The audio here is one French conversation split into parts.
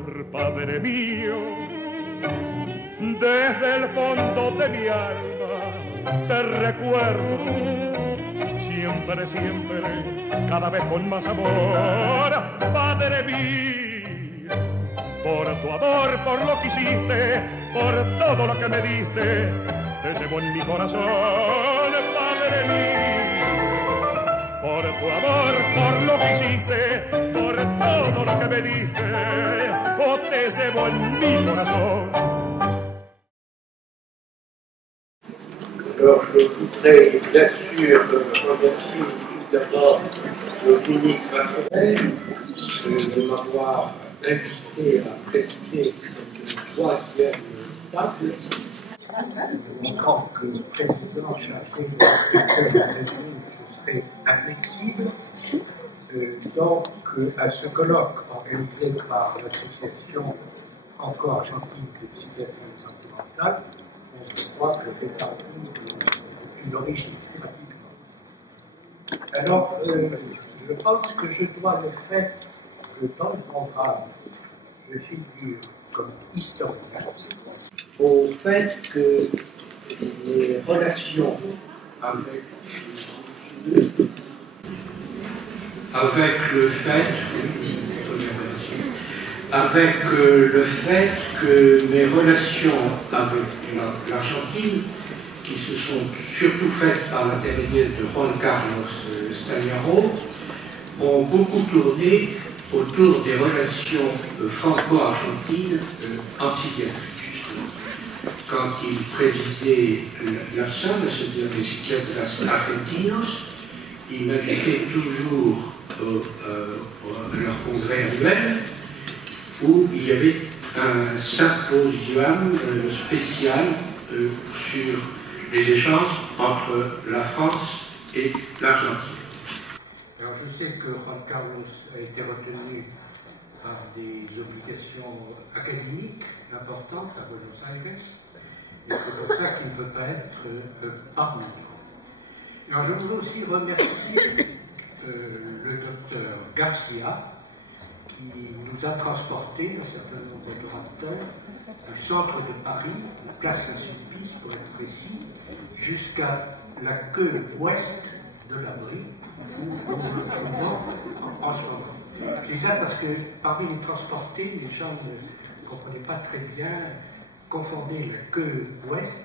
amor, Padre mío, desde el fondo de mi alma te recuerdo, siempre, siempre, cada vez con más amor, Padre mío, por tu amor, por lo que hiciste, por todo lo que me diste, te llevo en mi corazón, Padre mío, por tu amor, por lo que hiciste, por todo lo que me diste, te llevo en mi corazón. Alors, je voudrais bien sûr remercier tout d'abord le ministre Raphaël de m'avoir invité à présider cette troisième table. En tant que président chargé de je serai inflexible. Donc, à ce colloque organisé par l'association franco-argentine de psychiatrie sentimentale, je crois que je fais partie d'une origine pratiquement. Alors, je pense que je dois le fait que dans le programme, je figure comme historien au fait que les relations avec le fait que mes relations avec l'Argentine, qui se sont surtout faites par l'intermédiaire de Juan Carlos Stagnaro, ont beaucoup tourné autour des relations franco-argentines en psychiatrie, justement. Quand il présidait l'APSA, l'Associación de Psiquiatras Argentinos, il m'invitait toujours à leur congrès annuel, où il y avait un symposium spécial sur les échanges entre la France et l'Argentine. Alors je sais que Juan Carlos a été retenu par des obligations académiques importantes à Buenos Aires, et c'est pour ça qu'il ne peut pas être parmi nous. Alors je voudrais aussi remercier le docteur Garcia, qui nous a transportés, un certain nombre d'orateurs, du centre de Paris, de place Saint-Sulpice pour être précis, jusqu'à la queue ouest de l'abri, où nous nous trouvons en ce moment. Je dis ça parce que parmi les transportés, les gens ne comprenaient pas très bien, confondaient la queue ouest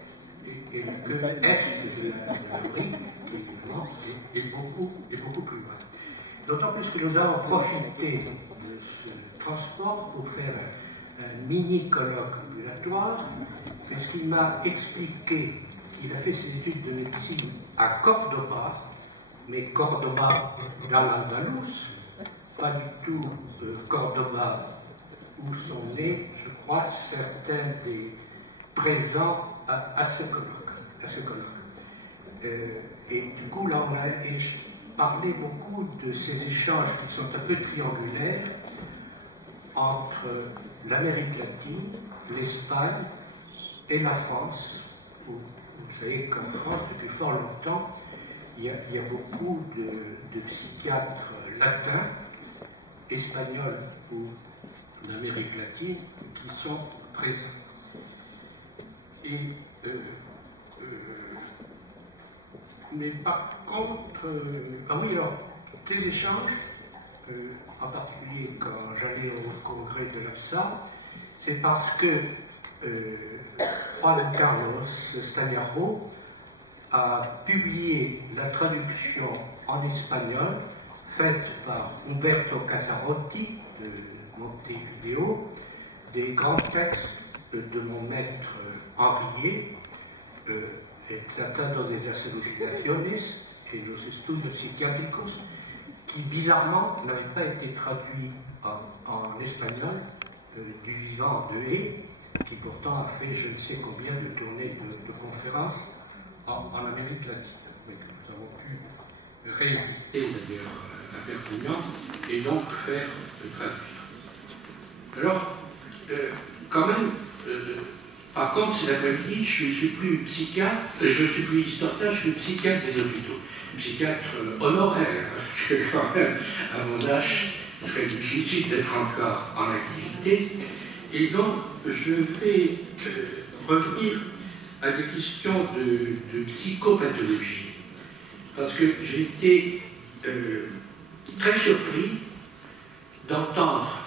et la queue est de l'abri, qui évidemment est beaucoup plus loin. D'autant plus que nous avons profité de ce transport pour faire un mini-colloque ambulatoire, puisqu'il m'a expliqué qu'il a fait ses études de médecine à Cordoba, mais Cordoba dans l'Andalous, pas du tout Cordoba où sont nés, je crois, certains des présents à ce colloque. Et du coup, là, on a parlé beaucoup de ces échanges qui sont un peu triangulaires entre l'Amérique latine, l'Espagne et la France, où vous savez qu'en France, depuis fort longtemps, il y a beaucoup de psychiatres latins, espagnols ou d'Amérique latine qui sont présents. Et mais par contre, alors, ces échanges, en particulier quand j'allais au congrès de l'APSA, c'est parce que Juan Carlos Stagnaro a publié la traduction en espagnol faite par Umberto Casarotti de Montevideo des grands textes de mon maître Henriet, el Tratado de las Alucinaciones et los Estudios Psiquiátricos, qui bizarrement n'avait pas été traduit en espagnol du vivant de Hay, qui pourtant a fait je ne sais combien de tournées de conférences en Amérique latine. Donc, nous avons pu rééditer d'ailleurs à Perpignan et donc faire traduire. Alors, quand même, par contre, c'est l'après-midi, je ne suis plus psychiatre, je ne suis plus historien, je suis psychiatre des hôpitaux. Psychiatre honoraire, parce que quand même, à mon âge, serait difficile d'être encore en activité. Et donc, je vais revenir à des questions de psychopathologie. Parce que j'ai été très surpris d'entendre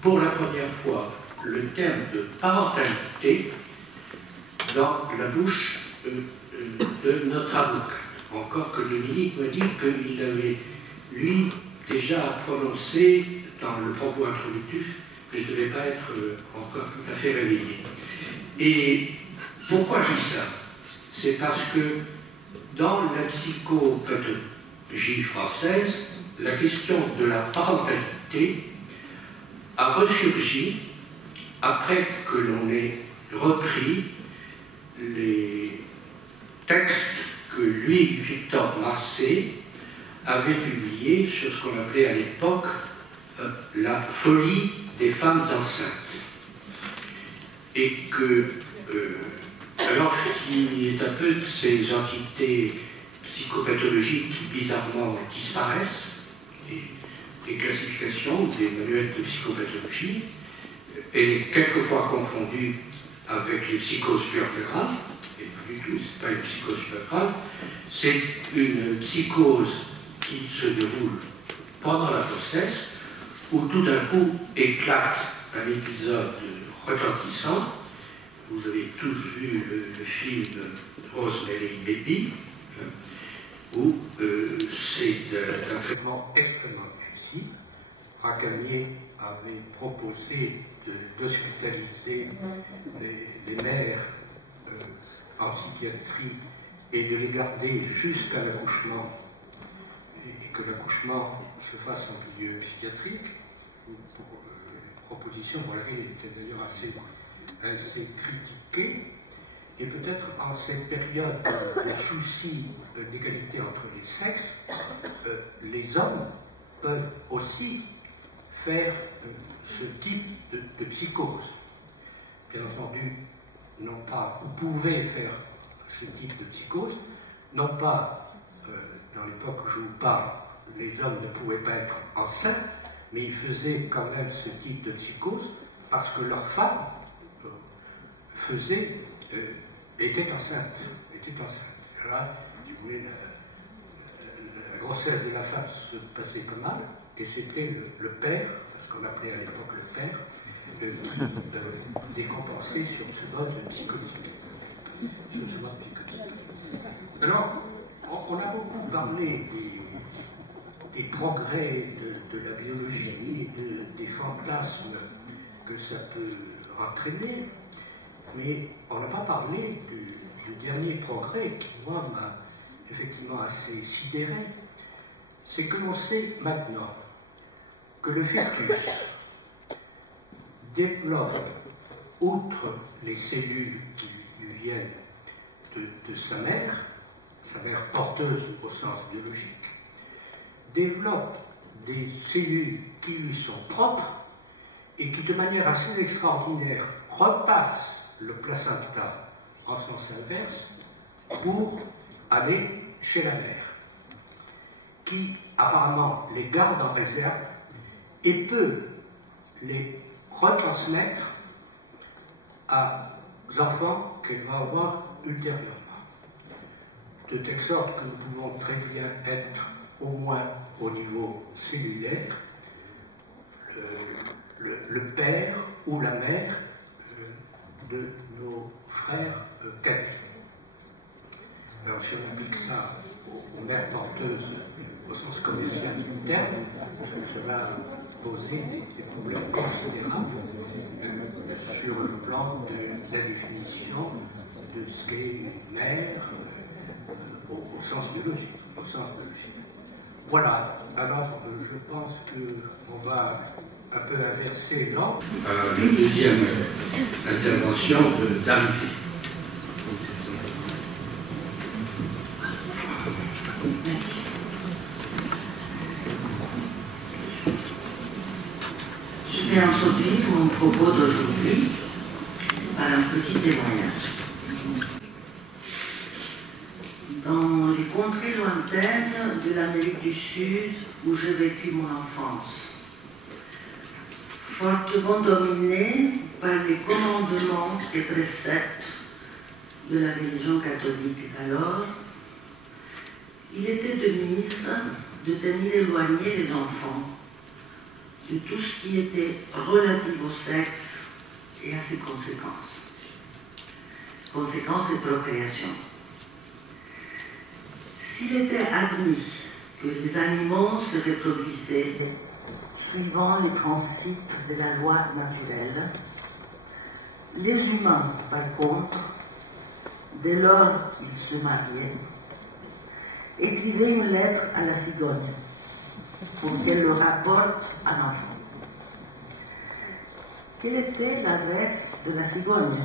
pour la première fois le terme de parentalité dans la bouche de notre avocat. Encore que Dominique me dit qu'il l'avait, lui, déjà prononcé dans le propos introductif, que je ne devais pas être encore tout à fait réveillé. Et pourquoi je dis ça? C'est parce que dans la psychopathologie française, la question de la parentalité a ressurgi après que l'on ait repris les textes que lui, Victor Marcé, avait publiés sur ce qu'on appelait à l'époque la folie des femmes enceintes. Et que, alors qui est un peu de ces entités psychopathologiques qui bizarrement disparaissent, des classifications, des manuels de psychopathologie, et quelquefois confondues avec les psychoses puerpérales, et pas du tout, c'est pas une psychose puerpérale, c'est une psychose qui se déroule pendant la grossesse, où tout d'un coup éclate un épisode retentissant. Vous avez tous vu le film Rosemary Baby, où c'est un traitement extrêmement difficile. Racanier avait proposé d'hospitaliser les mères en psychiatrie et de les garder jusqu'à l'accouchement, et que l'accouchement se fasse en milieu psychiatrique. Proposition pour laquelle il était d'ailleurs assez critiqué. Et peut-être en cette période de souci d'égalité entre les sexes, les hommes peuvent aussi faire ce type de psychose. Bien entendu, non pas, vous pouvez faire ce type de psychose, non pas, dans l'époque où je vous parle, les hommes ne pouvaient pas être enceints, mais ils faisaient quand même ce type de psychose parce que leur femme était enceinte. Alors, si vous voulez, la grossesse de la femme se passait pas mal, et c'était le père, parce qu'on appelait à l'époque le père, décompensé sur ce mode psychotique. Alors, on a beaucoup parlé des progrès de la biologie, des fantasmes que ça peut entraîner, mais on n'a pas parlé du dernier progrès qui, moi, m'a effectivement assez sidéré. C'est que l'on sait maintenant que le fœtus développe, outre les cellules qui lui viennent de sa mère porteuse au sens biologique, développe des cellules qui lui sont propres et qui, de manière assez extraordinaire, repassent le placenta en sens inverse pour aller chez la mère, qui apparemment les garde en réserve et peut les retransmettre aux enfants qu'elle va avoir ultérieurement. De telle sorte que nous pouvons très bien être au moins au niveau cellulaire le père ou la mère de nos frères cadets. Alors si on applique ça aux mères porteuses au sens commercial du terme, ça va poser des problèmes considérables sur le plan de la définition de ce qu'est une mère au sens biologique. Voilà, alors je pense qu'on va un peu inverser l'ordre. La deuxième intervention de Dame. Merci. Je vais introduire mon propos d'aujourd'hui par un petit témoignage. Dans les contrées lointaines de l'Amérique du Sud où j'ai vécu mon enfance, fortement dominé par les commandements et préceptes de la religion catholique alors, il était de mise de tenir éloignés les enfants de tout ce qui était relatif au sexe et à ses conséquences. Conséquences de procréation. S'il était admis que les animaux se reproduisaient suivant les principes de la loi naturelle, les humains, par contre, dès lors qu'ils se mariaient, écrivaient une lettre à la cigogne pour qu'elle leur apporte un enfant. Quelle était l'adresse de la cigogne?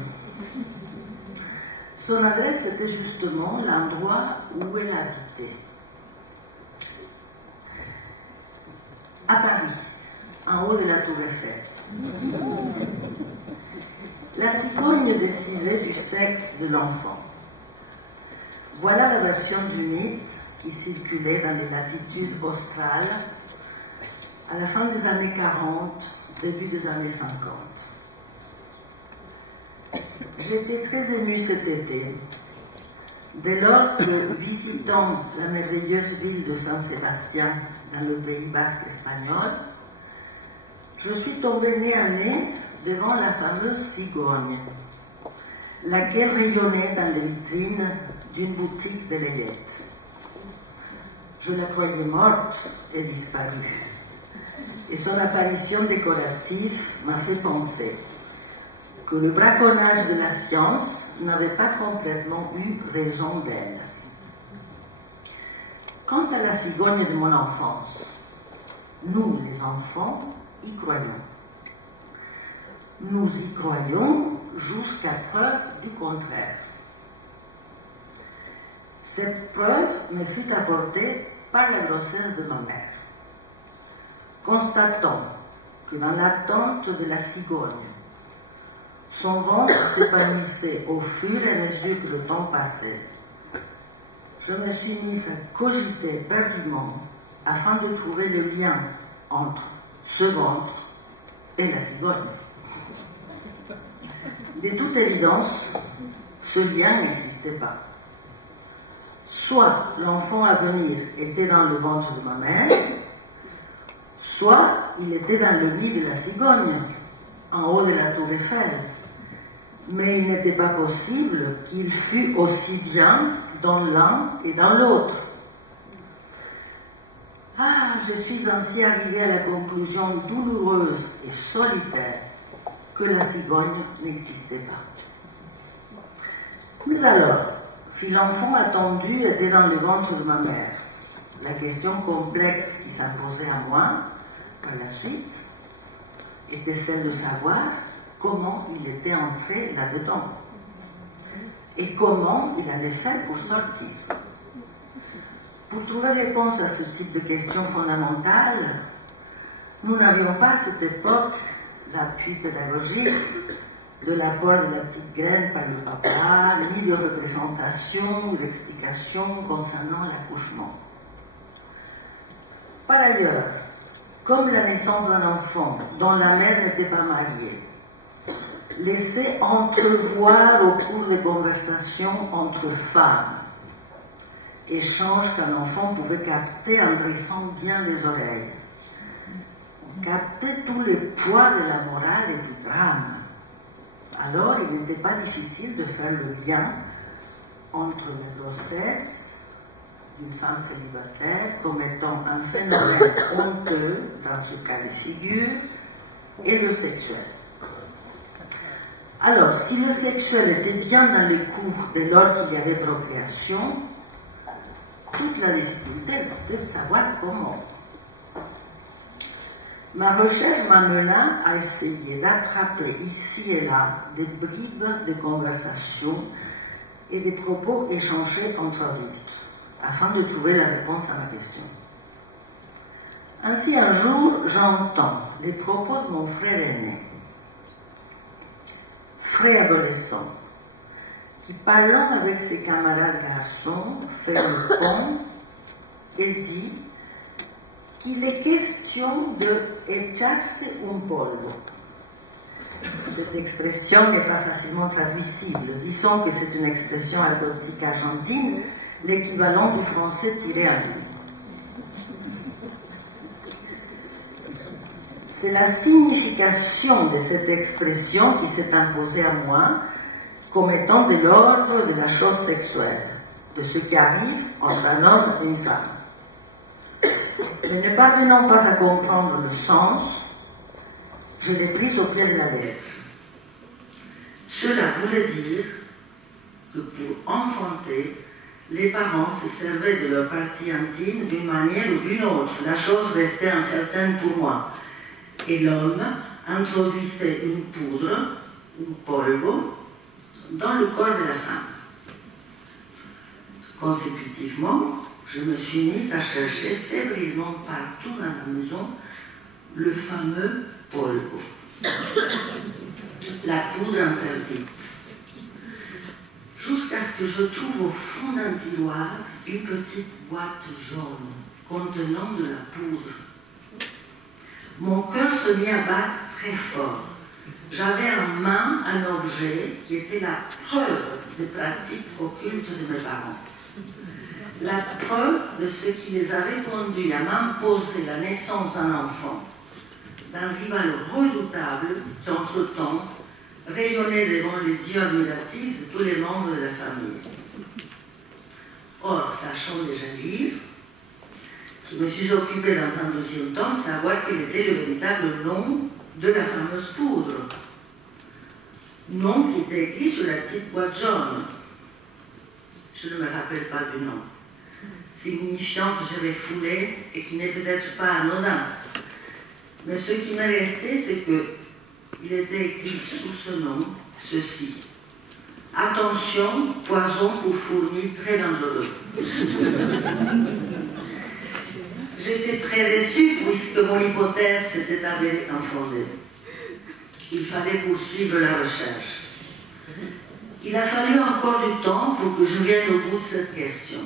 Son adresse était justement l'endroit où elle habitait. À Paris, en haut de la Tour Eiffel. La cigogne décidait du sexe de l'enfant. Voilà la version du mythe qui circulait dans les latitudes australes à la fin des années 40, début des années 50. J'étais très émue cet été, dès lors que, visitant la merveilleuse ville de Saint-Sébastien dans le Pays basque espagnol, je suis tombée nez à nez devant la fameuse cigogne, laquelle rayonnait dans les vitrines d'une boutique de layettes. Je la croyais morte et disparue, et son apparition décorative m'a fait penser que le braconnage de la science n'avait pas complètement eu raison d'elle. Quant à la cigogne de mon enfance, nous, les enfants, y croyons. Nous y croyons jusqu'à preuve du contraire. Cette preuve me fut apportée par la grossesse de ma mère. Constatons que dans l'attente de la cigogne, son ventre s'épanouissait au fur et à mesure que le temps passait. Je me suis mise à cogiter éperdument afin de trouver le lien entre ce ventre et la cigogne. De toute évidence, ce lien n'existait pas. Soit l'enfant à venir était dans le ventre de ma mère, soit il était dans le lit de la cigogne, en haut de la Tour Eiffel. Mais il n'était pas possible qu'il fût aussi bien dans l'un et dans l'autre. Ah, je suis ainsi arrivée à la conclusion douloureuse et solitaire que la cigogne n'existait pas. Mais alors, si l'enfant attendu était dans le ventre de ma mère, la question complexe qui s'imposait à moi, par la suite, était celle de savoir comment il était entré là-dedans et comment il allait faire pour sortir. Pour trouver réponse à ce type de questions fondamentales, nous n'avions pas à cette époque l'appui pédagogique de l'apport de la petite graine par le papa, ni de représentation ou d'explication concernant l'accouchement. Par ailleurs, comme la naissance d'un enfant dont la mère n'était pas mariée laissait entrevoir au cours des conversations entre femmes, échange qu'un enfant pouvait capter en dressant bien les oreilles, capter tout le poids de la morale et du drame. Alors il n'était pas difficile de faire le lien entre la grossesse d'une femme célibataire comme étant un phénomène honteux dans ce cas de figure et le sexuel. Alors, si le sexuel était bien dans le cours dès lors qu'il y avait procréation, toute la difficulté c'était de savoir comment. Ma recherche m'amena à essayer d'attraper ici et là des bribes de conversation et des propos échangés entre adultes, afin de trouver la réponse à ma question. Ainsi, un jour, j'entends les propos de mon frère aîné, frère adolescent, qui, parlant avec ses camarades garçons, fait le pont et dit qu'il est question de echarse un polvo. Cette expression n'est pas facilement traduisible. Disons que c'est une expression algorithmique argentine, l'équivalent du français tiré à vue. C'est la signification de cette expression qui s'est imposée à moi comme étant de l'ordre de la chose sexuelle, de ce qui arrive entre un homme et une femme. Je ne parvenant pas à comprendre le sens, je l'ai prise au pied de la lettre. Cela voulait dire que pour enfanter, les parents se servaient de leur partie intime d'une manière ou d'une autre. La chose restait incertaine pour moi. Et l'homme introduisait une poudre, un polvo, dans le corps de la femme. Consécutivement, je me suis mise à chercher fébrilement partout dans la maison le fameux polvo, la poudre interdite, jusqu'à ce que je trouve au fond d'un tiroir une petite boîte jaune contenant de la poudre. Mon cœur se mit à battre très fort. J'avais en main un objet qui était la preuve des pratiques occultes de mes parents. La preuve de ce qui les avait conduits à m'imposer la naissance d'un enfant, d'un rival redoutable qui, entre-temps, rayonnait devant les yeux admiratifs de tous les membres de la famille. Or, sachant déjà lire, je me suis occupée dans un deuxième temps de savoir quel était le véritable nom de la fameuse poudre. Nom qui était écrit sur la petite boîte jaune. Je ne me rappelle pas du nom, signifiant que je l'ai foulé et qui n'est peut-être pas anodin. Mais ce qui m'est resté, c'est qu'il était écrit sous ce nom, ceci. Attention, poison pour fourmis très dangereux. J'étais très déçue puisque mon hypothèse s'était avérée infondée. Il fallait poursuivre la recherche. Il a fallu encore du temps pour que je vienne au bout de cette question.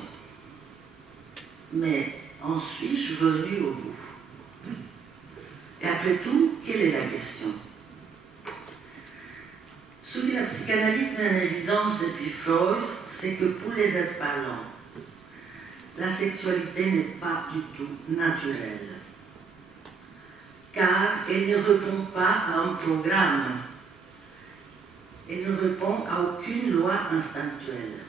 Mais en suis-je venue au bout? Et après tout, quelle est la question? Ce que la psychanalyse met en évidence depuis Freud, c'est que pour les êtres parlants, la sexualité n'est pas du tout naturelle, car elle ne répond pas à un programme, elle ne répond à aucune loi instinctuelle.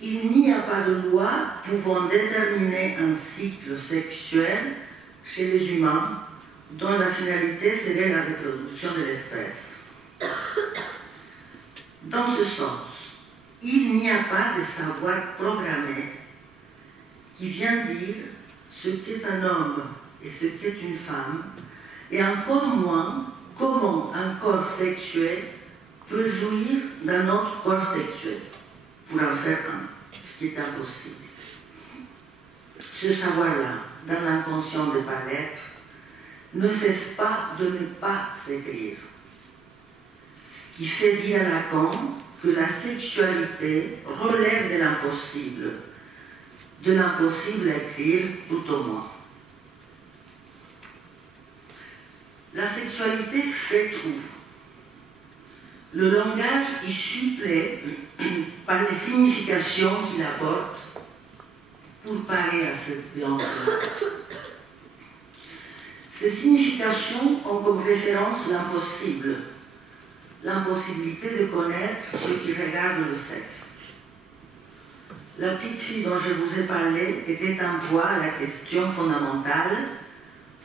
Il n'y a pas de loi pouvant déterminer un cycle sexuel chez les humains dont la finalité serait la reproduction de l'espèce. Dans ce sens, il n'y a pas de savoir programmé qui vient dire ce qu'est un homme et ce qu'est une femme, et encore moins comment un corps sexuel peut jouir d'un autre corps sexuel pour en faire un, ce qui est impossible. Ce savoir-là, dans l'inconscient des par-être, ne cesse pas de ne pas s'écrire. Ce qui fait dire à Lacan que la sexualité relève de l'impossible à écrire tout au moins. La sexualité fait tout. Le langage y supplée par les significations qu'il apporte pour parer à cette violence-là. Ces significations ont comme référence l'impossible, l'impossibilité de connaître ce qui regarde le sexe. La petite fille dont je vous ai parlé était un poids à la question fondamentale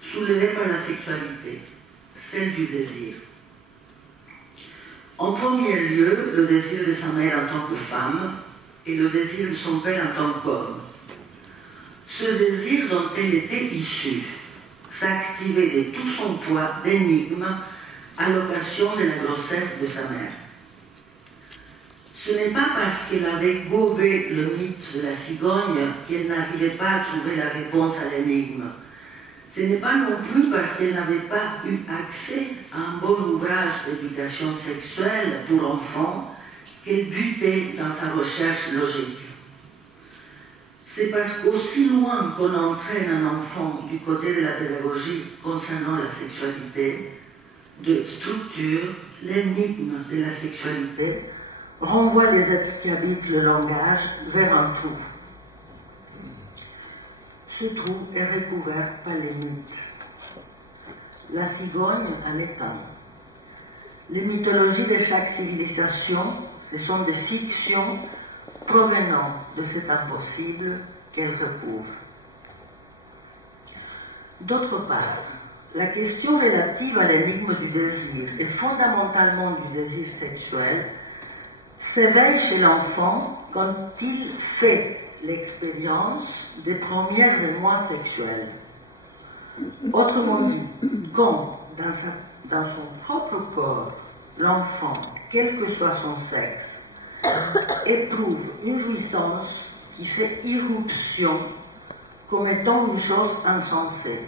soulevée par la sexualité, celle du désir. En premier lieu, le désir de sa mère en tant que femme et le désir de son père en tant qu'homme. Ce désir dont elle était issue s'activait de tout son poids d'énigme à l'occasion de la grossesse de sa mère. Ce n'est pas parce qu'elle avait gobé le mythe de la cigogne qu'elle n'arrivait pas à trouver la réponse à l'énigme. Ce n'est pas non plus parce qu'elle n'avait pas eu accès à un bon ouvrage d'éducation sexuelle pour enfants qu'elle butait dans sa recherche logique. c'est parce qu'aussi loin qu'on entraîne un enfant du côté de la pédagogie concernant la sexualité, de structure, l'énigme de la sexualité renvoie les êtres qui habitent le langage vers un trou. Ce trou est recouvert par les mythes. La cigogne en est un. Les mythologies de chaque civilisation, ce sont des fictions provenant de cet impossible qu'elles recouvrent. D'autre part, la question relative à l'énigme du désir et fondamentalement du désir sexuel s'éveille chez l'enfant quand il fait l'expérience des premiers émois sexuels. Autrement dit, quand dans son propre corps, l'enfant, quel que soit son sexe, éprouve une jouissance qui fait irruption comme étant une chose insensée,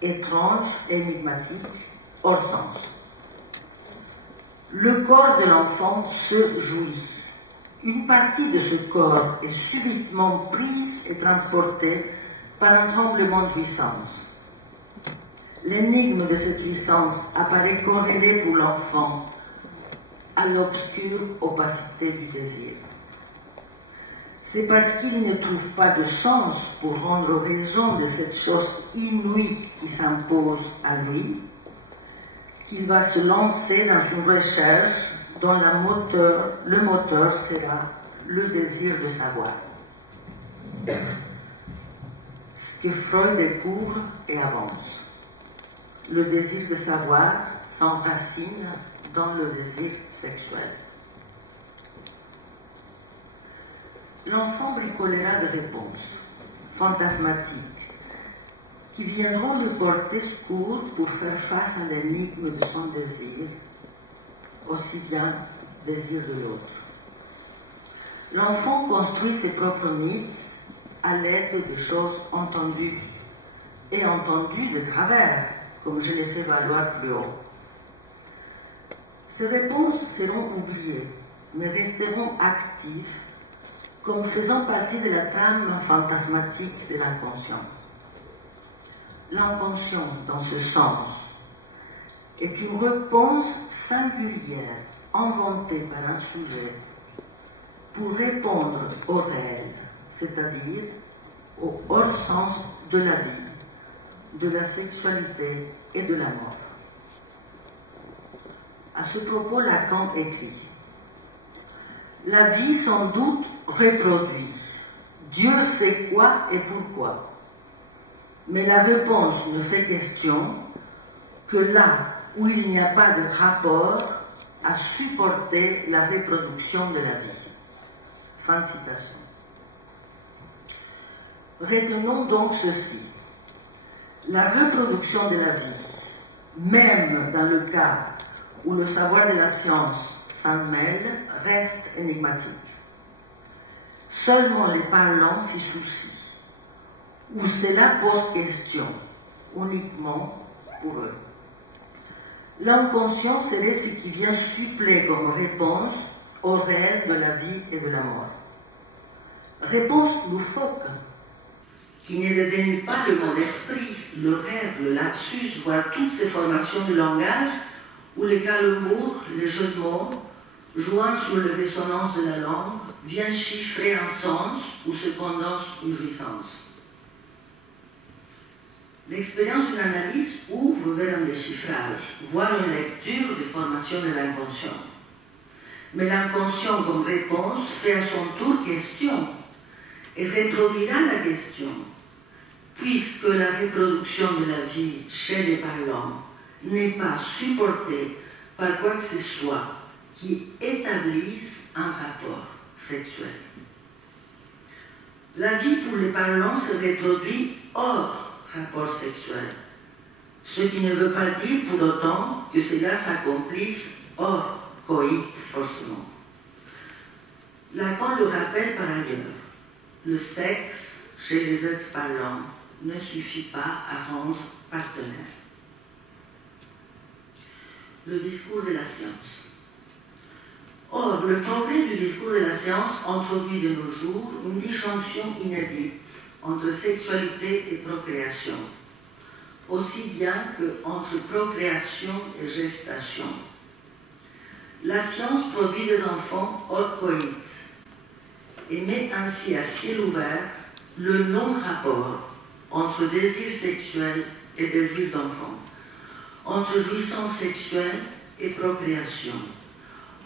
étrange, énigmatique, hors sens. Le corps de l'enfant se jouit. Une partie de ce corps est subitement prise et transportée par un tremblement de jouissance. L'énigme de cette jouissance apparaît corrélée pour l'enfant à l'obscure opacité du désir. C'est parce qu'il ne trouve pas de sens pour rendre raison de cette chose inouïe qui s'impose à lui, qu'il va se lancer dans une recherche dont le moteur sera le désir de savoir. Ce que Freud découvre et avance. Le désir de savoir s'enracine dans le désir sexuel. L'enfant bricolera des réponses fantasmatiques qui viendront lui porter secours pour faire face à l'énigme de son désir, aussi bien désir de l'autre. L'enfant construit ses propres mythes à l'aide de choses entendues, et entendues de travers, comme je l'ai fait valoir plus haut. Ces réponses seront oubliées, mais resteront actives comme faisant partie de la trame fantasmatique de l'inconscient. L'inconscient, dans ce sens, est une réponse singulière inventée par un sujet pour répondre au réel, c'est-à-dire au hors-sens de la vie, de la sexualité et de la mort. À ce propos, Lacan écrit: la vie sans doute reproduit Dieu sait quoi et pourquoi, mais la réponse ne fait question que là où il n'y a pas de rapport à supporter la reproduction de la vie. Fin de citation. Retenons donc ceci. La reproduction de la vie, même dans le cas où le savoir de la science s'en mêle, reste énigmatique. Seulement les parlants s'y soucient, ou cela pose question, uniquement pour eux. L'inconscient serait ce qui vient suppléer comme réponse au réel de la vie et de la mort. Réponse loufoque, qui n'est devenue pas le mot d'esprit, le rêve, le lapsus, voire toutes ces formations du langage où les calembours, les jeux de mots, jouant sur les résonances de la langue, viennent chiffrer un sens ou se condensent une jouissance. L'expérience d'une analyse ouvre vers un déchiffrage, voire une lecture des formations de l'inconscient. Mais l'inconscient comme réponse fait à son tour question et reproduira la question, puisque la reproduction de la vie chez les parlants n'est pas supportée par quoi que ce soit qui établisse un rapport sexuel. La vie pour les parlants se reproduit hors rapport sexuel, ce qui ne veut pas dire pour autant que cela s'accomplisse hors coït forcément. Lacan le rappelle par ailleurs, le sexe chez les êtres parlants ne suffit pas à rendre partenaire. Le discours de la science. Or, le progrès du discours de la science introduit de nos jours une disjonction inédite entre sexualité et procréation, aussi bien qu'entre procréation et gestation. La science produit des enfants hors coït et met ainsi à ciel ouvert le non-rapport entre désir sexuel et désir d'enfant, entre jouissance sexuelle et procréation,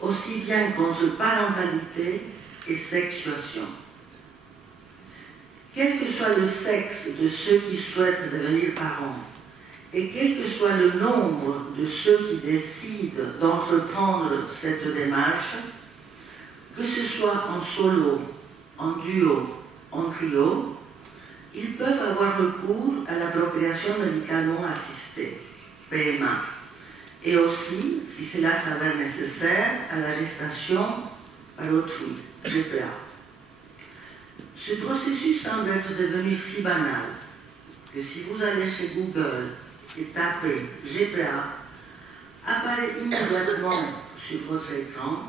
aussi bien qu'entre parentalité et sexuation. Quel que soit le sexe de ceux qui souhaitent devenir parents, et quel que soit le nombre de ceux qui décident d'entreprendre cette démarche, que ce soit en solo, en duo, en trio, ils peuvent avoir recours à la procréation médicalement assistée, PMA, et aussi, si cela s'avère nécessaire, à la gestation par autrui, GPA. Ce processus semble être devenu si banal que si vous allez chez Google et tapez GPA, apparaît immédiatement sur votre écran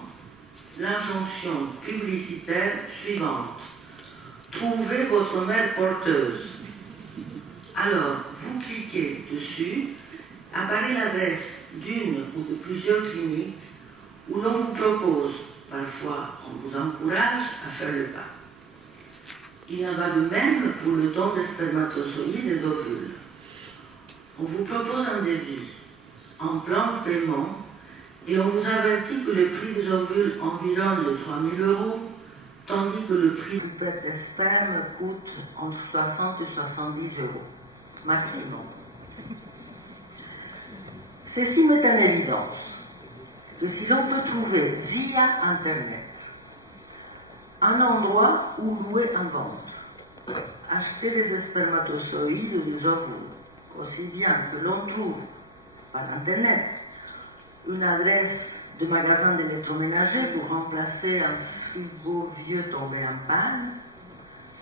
l'injonction publicitaire suivante. Trouvez votre mère porteuse. Alors, vous cliquez dessus, apparaît l'adresse d'une ou de plusieurs cliniques où l'on vous propose, parfois on vous encourage à faire le pas. Il en va de même pour le don des spermatozoïdes et d'ovules. On vous propose un devis en plan de paiement et on vous avertit que le prix des ovules environne les 3 000 €, tandis que le prix du pet de sperme coûte entre 60 et 70 € maximum. Ceci met en évidence que si l'on peut trouver via Internet un endroit où louer un ventre, acheter des spermatozoïdes ou des ovules, aussi bien que l'on trouve par Internet une adresse de magasin d'électroménager pour remplacer un frigo vieux tombé en panne,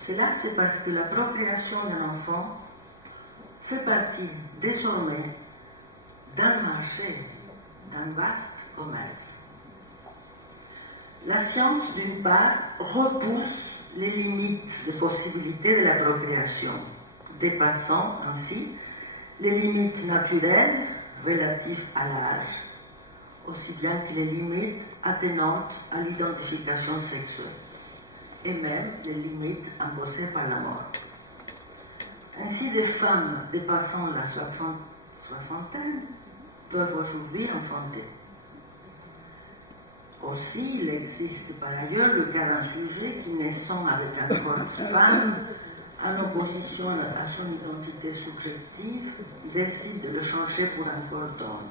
cela c'est parce que la procréation d'un enfant fait partie désormais d'un marché, d'un vaste commerce. La science, d'une part, repousse les limites des possibilités de la procréation, dépassant ainsi les limites naturelles relatives à l'âge, aussi bien que les limites attenantes à l'identification sexuelle, et même les limites imposées par la mort. Ainsi, des femmes dépassant la soixantaine peuvent aujourd'hui enfanter. Aussi, il existe par ailleurs le cas d'un sujet qui, naissant avec un corps de femme, en opposition à son identité subjective, décide de le changer pour un corps d'homme.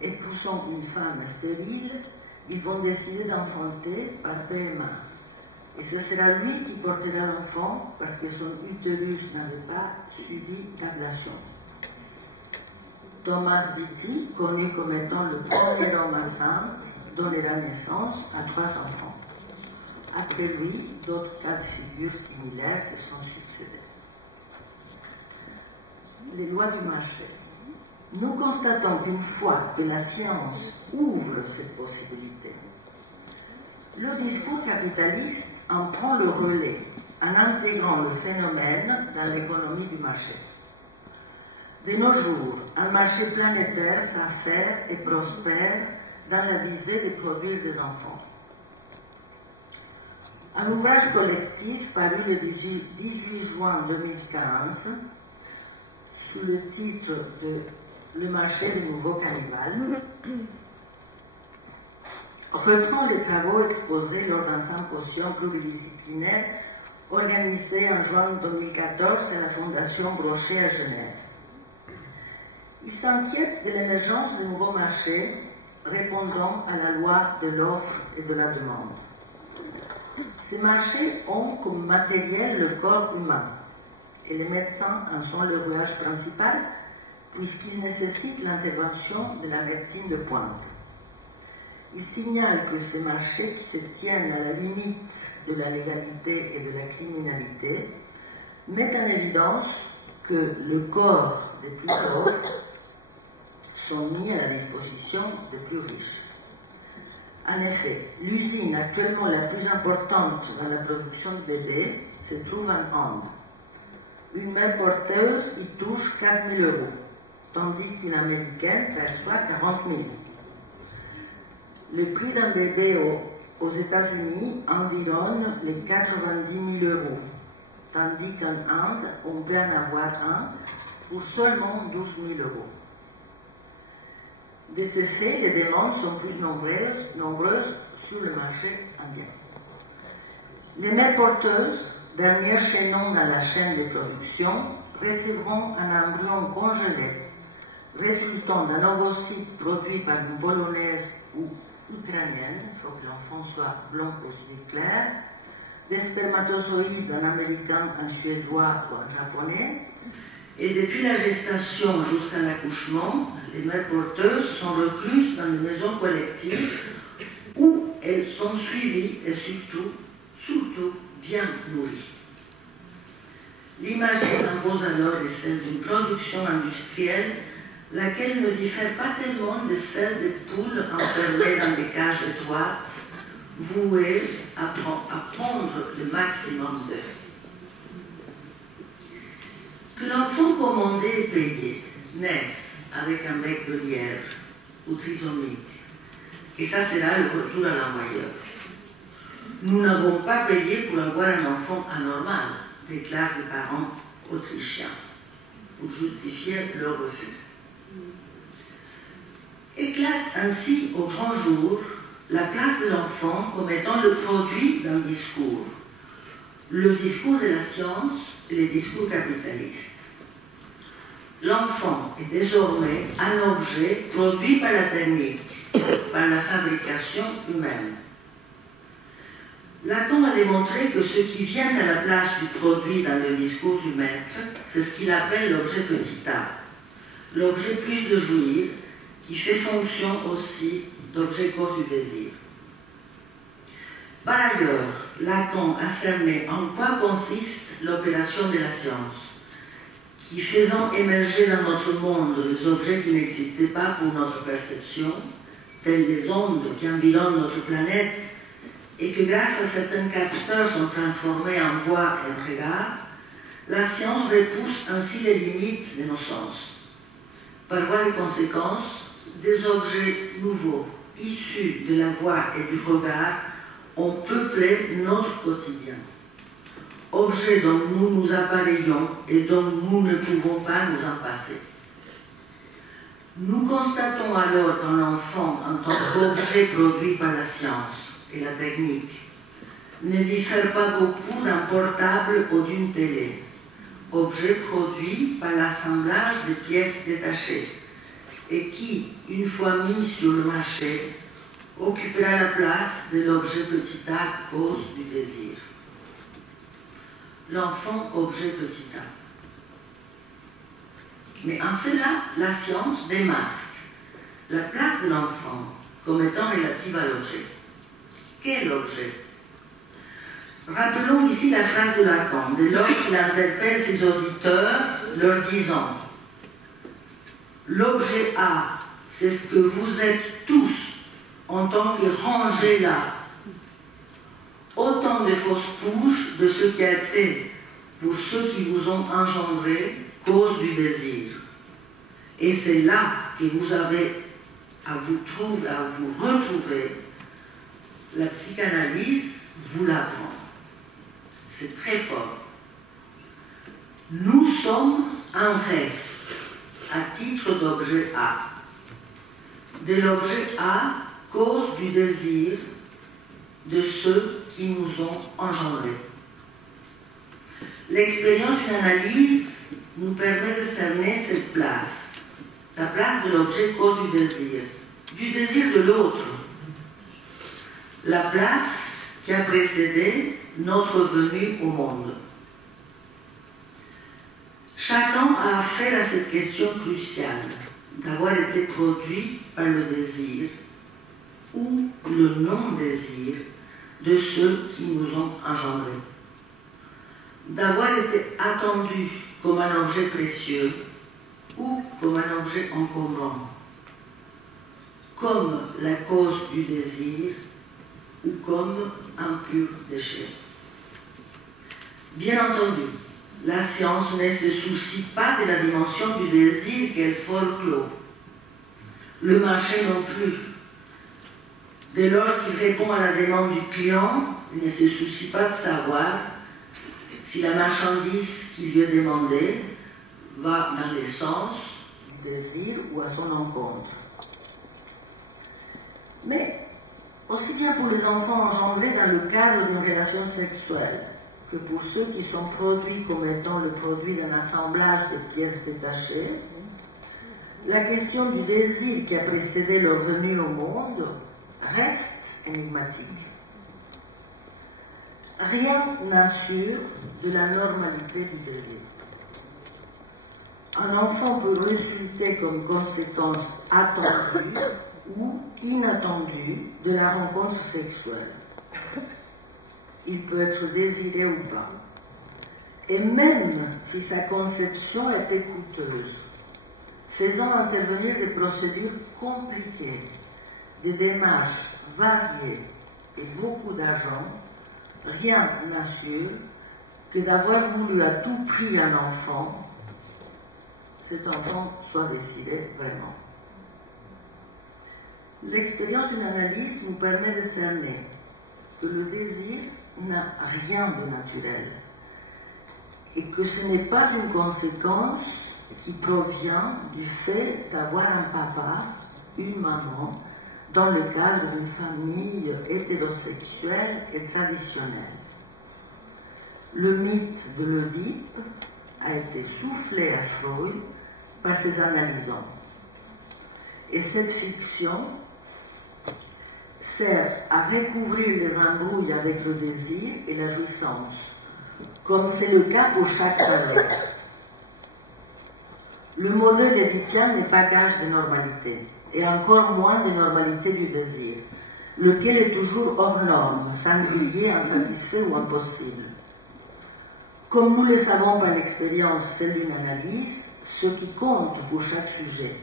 Épousant une femme stérile, ils vont décider d'enfanter par PMA. Et ce sera lui qui portera l'enfant parce que son utérus n'avait pas subi d'ablation. Thomas Beatty, connu comme étant le premier homme enceinte, donnera naissance à 3 enfants. Après lui, d'autres cas de figure similaires se sont succédés. Les lois du marché. Nous constatons qu'une fois que la science ouvre cette possibilité, le discours capitaliste en prend le relais en intégrant le phénomène dans l'économie du marché. De nos jours, un marché planétaire s'affaire et prospère dans la visée de produire des enfants. Un ouvrage collectif paru le 18 juin 2015 sous le titre de Le marché des nouveaux cannibales reprend les travaux exposés lors d'un symposium pluridisciplinaire organisé en juin 2014 à la Fondation Brochet à Genève. Il s'inquiète de l'émergence de nouveaux marchés répondant à la loi de l'offre et de la demande. Ces marchés ont comme matériel le corps humain et les médecins en sont le rouage principal puisqu'ils nécessitent l'intervention de la médecine de pointe. Il signale que ces marchés qui se tiennent à la limite de la légalité et de la criminalité mettent en évidence que le corps des plus pauvres sont mis à la disposition des plus riches. En effet, l'usine actuellement la plus importante dans la production de bébés se trouve en Inde. Une mère porteuse y touche 4 000 €, tandis qu'une américaine perçoit 40 000. Le prix d'un bébé aux États-Unis environne les 90 000 €, tandis qu'en Inde, on peut en avoir un pour seulement 12 000 €. De ce fait, les demandes sont plus nombreuses sur le marché indien. Les mères porteuses, dernier chaînon dans la chaîne de production, recevront un embryon congelé, résultant d'un ovocyte produit par une polonaise ou ukrainienne, il faut que l'enfant soit blanc aux yeux clairs, des spermatozoïdes d'un américain, un suédois ou un japonais. Et depuis la gestation jusqu'à l'accouchement, les mères porteuses sont recluses dans les maisons collectives où elles sont suivies et surtout bien nourries. L'image qui s'impose alors est celle d'une production industrielle, laquelle ne diffère pas tellement de celle des poules enfermées dans des cages étroites, vouées à prendre le maximum d'œufs. Que l'enfant commandé et payé naisse avec un bec de lièvre ou trisomique, et ça sera le retour à l'envoyeur. Nous n'avons pas payé pour avoir un enfant anormal, déclarent les parents autrichiens, pour justifier leur refus. Éclate ainsi au grand jour la place de l'enfant comme étant le produit d'un discours, le discours de la science et les discours capitalistes. L'enfant est désormais un objet produit par la technique, par la fabrication humaine. Lacan a démontré que ce qui vient à la place du produit dans le discours du maître, c'est ce qu'il appelle l'objet petit a, l'objet plus de jouir, qui fait fonction aussi d'objet cause du désir. Par ailleurs, Lacan a cerné en quoi consiste l'opération de la science, qui faisant émerger dans notre monde des objets qui n'existaient pas pour notre perception, telles les ondes qui environnent notre planète, et que grâce à certains capteurs sont transformés en voix et en regard, la science repousse ainsi les limites de nos sens. Par voie de conséquence, des objets nouveaux, issus de la voix et du regard, ont peuplé notre quotidien. Objets dont nous nous appareillons et dont nous ne pouvons pas nous en passer. Nous constatons alors qu'un enfant, en tant qu'objet produit par la science et la technique, ne diffère pas beaucoup d'un portable ou d'une télé, objet produit par l'assemblage de pièces détachées, et qui, une fois mis sur le marché, occupera la place de l'objet petit a cause du désir. L'enfant objet petit a. Mais en cela, la science démasque la place de l'enfant comme étant relative à l'objet. Quel objet? Rappelons ici la phrase de Lacan, dès lors qu'il interpelle ses auditeurs, leur disant: l'objet A, c'est ce que vous êtes tous en tant que rangés là. Autant de fausses couches de ce qui a été, pour ceux qui vous ont engendré, cause du désir. Et c'est là que vous avez à vous retrouver. La psychanalyse vous l'apprend. C'est très fort. Nous sommes un reste à titre d'objet A. De l'objet A, cause du désir de ceux qui nous ont engendrés. L'expérience d'une analyse nous permet de cerner cette place, la place de l'objet cause du désir de l'autre, la place qui a précédé notre venue au monde. Chacun a affaire à cette question cruciale d'avoir été produit par le désir ou le non-désir de ceux qui nous ont engendrés, d'avoir été attendu comme un objet précieux ou comme un objet encombrant, comme la cause du désir ou comme un pur déchet. Bien entendu, la science ne se soucie pas de la dimension du désir qu'elle folklore. Le marché non plus. Dès lors qu'il répond à la demande du client, il ne se soucie pas de savoir si la marchandise qui lui est demandée va dans le sens du désir ou à son encontre. Mais aussi bien pour les enfants engendrés dans le cadre d'une relation sexuelle que pour ceux qui sont produits comme étant le produit d'un assemblage de pièces détachées, la question du désir qui a précédé leur venue au monde reste énigmatique. Rien n'assure de la normalité du désir. Un enfant peut résulter comme conséquence attendue ou inattendue de la rencontre sexuelle. Il peut être désiré ou pas. Et même si sa conception était coûteuse, faisant intervenir des procédures compliquées, des démarches variées et beaucoup d'argent, rien n'assure que d'avoir voulu à tout prix un enfant, cet enfant soit désiré vraiment. L'expérience d'une analyse nous permet de cerner que le désir n'a rien de naturel et que ce n'est pas une conséquence qui provient du fait d'avoir un papa, une maman, dans le cadre d'une famille hétérosexuelle et traditionnelle. Le mythe de l'Oedipe a été soufflé à Freud par ses analysants. Et cette fiction sert à recouvrir les embrouilles avec le désir et la jouissance, comme c'est le cas pour chaque famille. Le modèle édipien n'est pas gage de normalité, et encore moins de normalité du désir, lequel est toujours hors norme, singulier, insatisfait ou impossible. Comme nous le savons par l'expérience, celle d'une analyse, ce qui compte pour chaque sujet,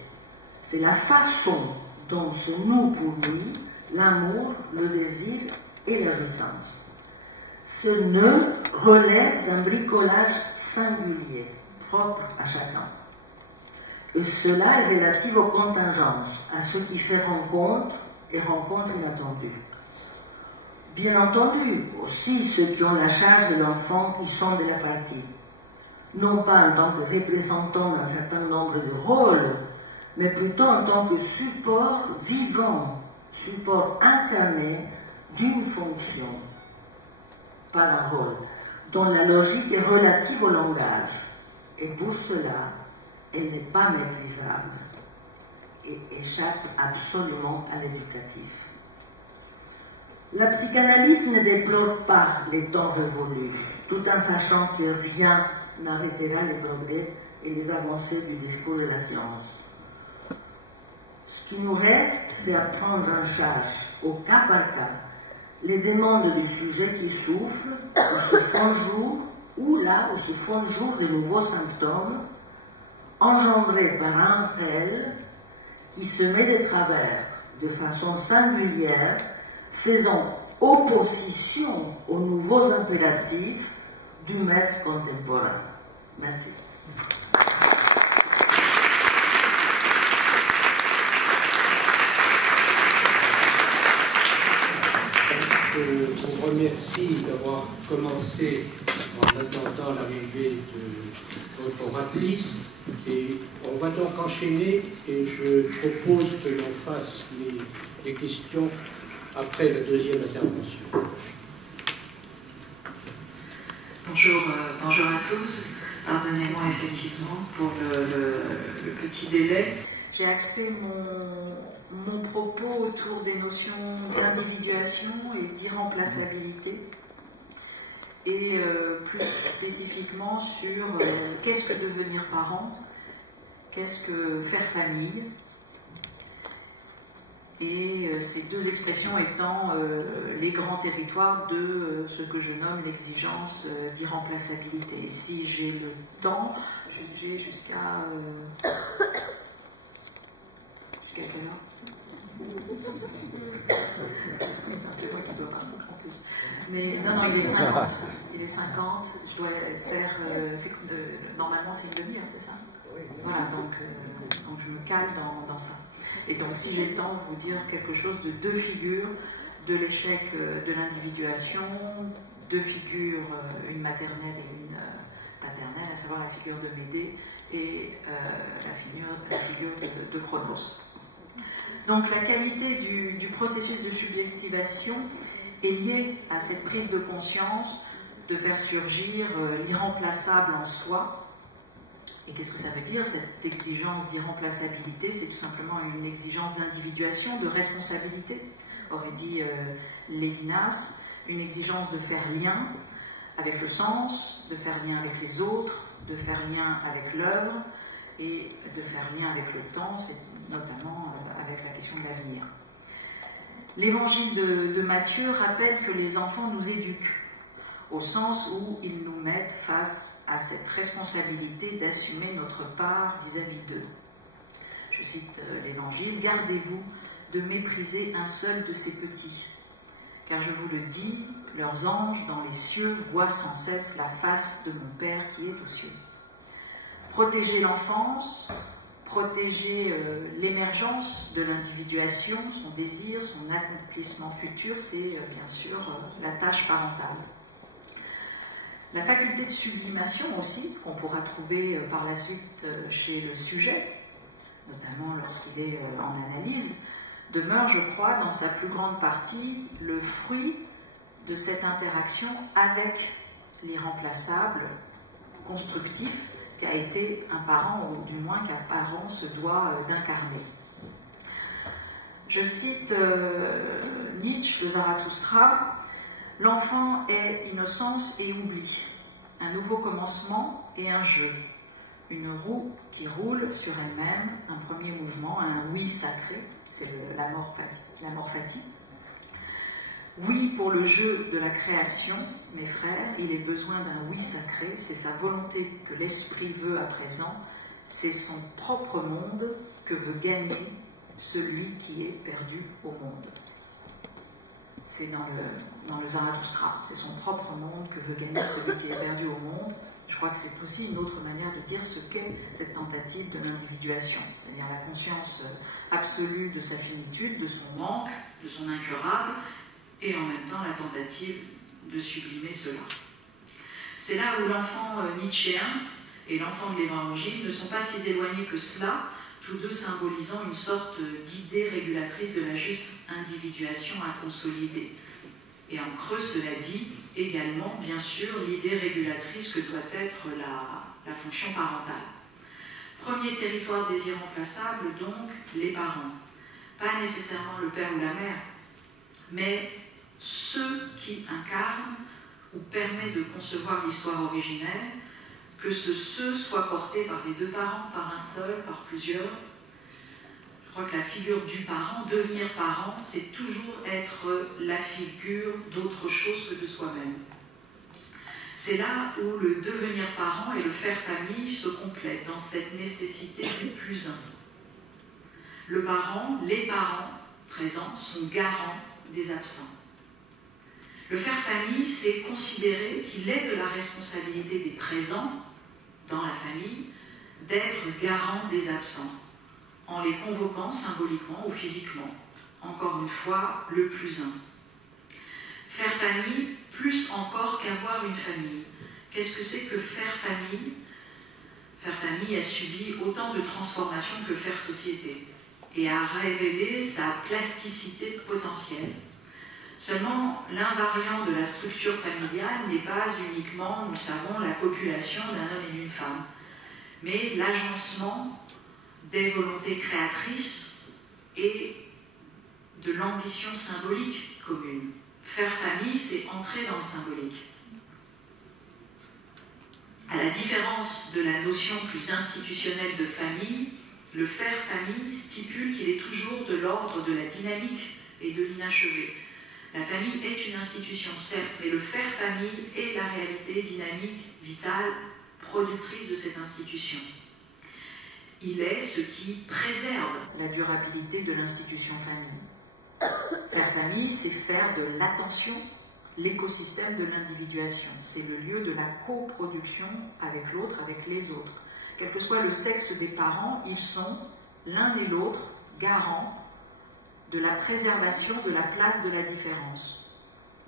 c'est la façon dont se noue pour lui l'amour, le désir et la jouissance. Ce nœud relève d'un bricolage singulier, propre à chacun. Et cela est relatif aux contingences, à ce qui fait rencontre et rencontre inattendue. Bien entendu, aussi ceux qui ont la charge de l'enfant y sont de la partie, non pas en tant que représentants d'un certain nombre de rôles, mais plutôt en tant que support vivant, support incarné d'une fonction, par un rôle, dont la logique est relative au langage, et pour cela, elle n'est pas maîtrisable et échappe absolument à l'éducatif. La psychanalyse ne déplore pas les temps révolus, tout en sachant que rien n'arrêtera les progrès et les avancées du discours de la science. Ce qui nous reste, c'est à prendre en charge, au cas par cas, les demandes du sujet qui souffle, où se font jour, ou là où se font jour de nouveaux symptômes, engendrés par un réel qui se met de travers de façon singulière, faisant opposition aux nouveaux impératifs du maître contemporain. Merci. Je vous remercie d'avoir commencé en attendant l'arrivée de votre oratrice. Et on va donc enchaîner et je propose que l'on fasse les questions après la deuxième intervention. Bonjour à tous. Pardonnez-moi effectivement pour le petit délai. J'ai axé mon propos autour des notions d'individuation et d'irremplaçabilité, et plus spécifiquement sur qu'est-ce que devenir parent, qu'est-ce que faire famille, et ces deux expressions étant les grands territoires de ce que je nomme l'exigence d'irremplaçabilité. Si j'ai le temps, j'ai jusqu'à quelle heure ? Mais non, il est 50. Il est 50. Je dois faire. Normalement, c'est une demi-heure, c'est ça? Voilà, donc je me cale dans ça. Et donc, si j'ai le temps de vous dire quelque chose de deux figures de l'échec de l'individuation, deux figures, une maternelle et une paternelle, à savoir la figure de Médée et la figure de Chronos. Donc, la qualité du processus de subjectivation est liée à cette prise de conscience de faire surgir l'irremplaçable en soi. Et qu'est-ce que ça veut dire, cette exigence d'irremplaçabilité? C'est tout simplement une exigence d'individuation, de responsabilité, aurait dit Lévinas, une exigence de faire lien avec le sens, de faire lien avec les autres, de faire lien avec l'œuvre et de faire lien avec le temps, c'est notamment avec la question de l'avenir. L'évangile de Matthieu rappelle que les enfants nous éduquent, au sens où ils nous mettent face à cette responsabilité d'assumer notre part vis-à-vis d'eux. Je cite l'Évangile, « Gardez-vous de mépriser un seul de ces petits, car je vous le dis, leurs anges dans les cieux voient sans cesse la face de mon Père qui est aux cieux. » Protéger l'enfance, protéger l'émergence de l'individuation, son désir, son accomplissement futur, c'est bien sûr la tâche parentale. La faculté de sublimation aussi, qu'on pourra trouver par la suite chez le sujet, notamment lorsqu'il est en analyse, demeure, je crois, dans sa plus grande partie, le fruit de cette interaction avec l'irremplaçable, constructif, qu'a été un parent, ou du moins qu'un parent se doit d'incarner. Je cite Nietzsche de Zarathustra, « L'enfant est innocence et oubli, un nouveau commencement et un jeu, une roue qui roule sur elle-même, un premier mouvement, un oui sacré, c'est l'amor fati. Oui pour le jeu de la création, mes frères, il est besoin d'un oui sacré, c'est sa volonté que l'esprit veut à présent, c'est son propre monde que veut gagner celui qui est perdu au monde. » C'est dans le Zarathustra, c'est son propre monde que veut gagner celui qui est perdu au monde. Je crois que c'est aussi une autre manière de dire ce qu'est cette tentative de l'individuation, c'est-à-dire la conscience absolue de sa finitude, de son manque, de son incurable, et en même temps la tentative de sublimer cela. C'est là où l'enfant nietzschéen et l'enfant de l'Évangile ne sont pas si éloignés que cela, tous deux symbolisant une sorte d'idée régulatrice de la juste individuation à consolider. Et en creux, cela dit également, bien sûr, l'idée régulatrice que doit être la fonction parentale. Premier territoire des irremplaçables, donc, les parents. Pas nécessairement le père ou la mère, mais ceux qui incarnent ou permettent de concevoir l'histoire originelle, que ce ceux soit porté par les deux parents, par un seul, par plusieurs. Je crois que la figure du parent, devenir parent, c'est toujours être la figure d'autre chose que de soi-même. C'est là où le devenir parent et le faire famille se complètent dans cette nécessité du plus un. Le parent, les parents présents sont garants des absents. Le faire famille, c'est considérer qu'il est de la responsabilité des présents dans la famille d'être garant des absents, en les convoquant symboliquement ou physiquement. Encore une fois, le plus un. Faire famille, plus encore qu'avoir une famille. Qu'est-ce que c'est que faire famille? Faire famille a subi autant de transformations que faire société et a révélé sa plasticité potentielle. Seulement, l'invariant de la structure familiale n'est pas uniquement, nous le savons, la copulation d'un homme et d'une femme, mais l'agencement des volontés créatrices et de l'ambition symbolique commune. Faire famille, c'est entrer dans le symbolique. À la différence de la notion plus institutionnelle de famille, le faire famille stipule qu'il est toujours de l'ordre de la dynamique et de l'inachevé. La famille est une institution, certes, mais le faire famille est la réalité dynamique, vitale, productrice de cette institution. Il est ce qui préserve la durabilité de l'institution famille. Faire famille, c'est faire de l'attention l'écosystème de l'individuation. C'est le lieu de la coproduction avec l'autre, avec les autres. Quel que soit le sexe des parents, ils sont l'un et l'autre garants de la préservation de la place de la différence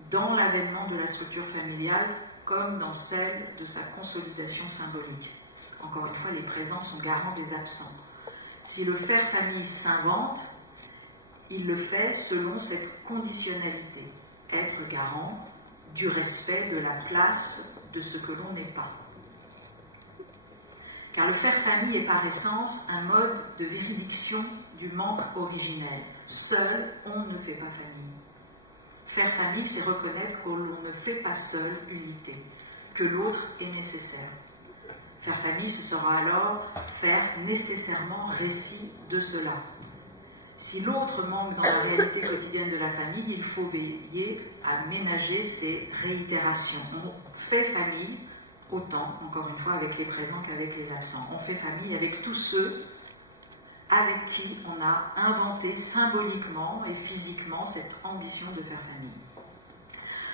dans l'avènement de la structure familiale comme dans celle de sa consolidation symbolique. Encore une fois, les présents sont garants des absents. Si le faire famille s'invente, il le fait selon cette conditionnalité, être garant du respect de la place de ce que l'on n'est pas. Car le faire famille est par essence un mode de véridiction du manque originel. Seul, on ne fait pas famille. Faire famille, c'est reconnaître que l'on ne fait pas seul unité, que l'autre est nécessaire. Faire famille, ce sera alors faire nécessairement récit de cela. Si l'autre manque dans la réalité quotidienne de la famille, il faut veiller à ménager ces réitérations. On fait famille autant, encore une fois, avec les présents qu'avec les absents. On fait famille avec tous ceux avec qui on a inventé symboliquement et physiquement cette ambition de faire famille.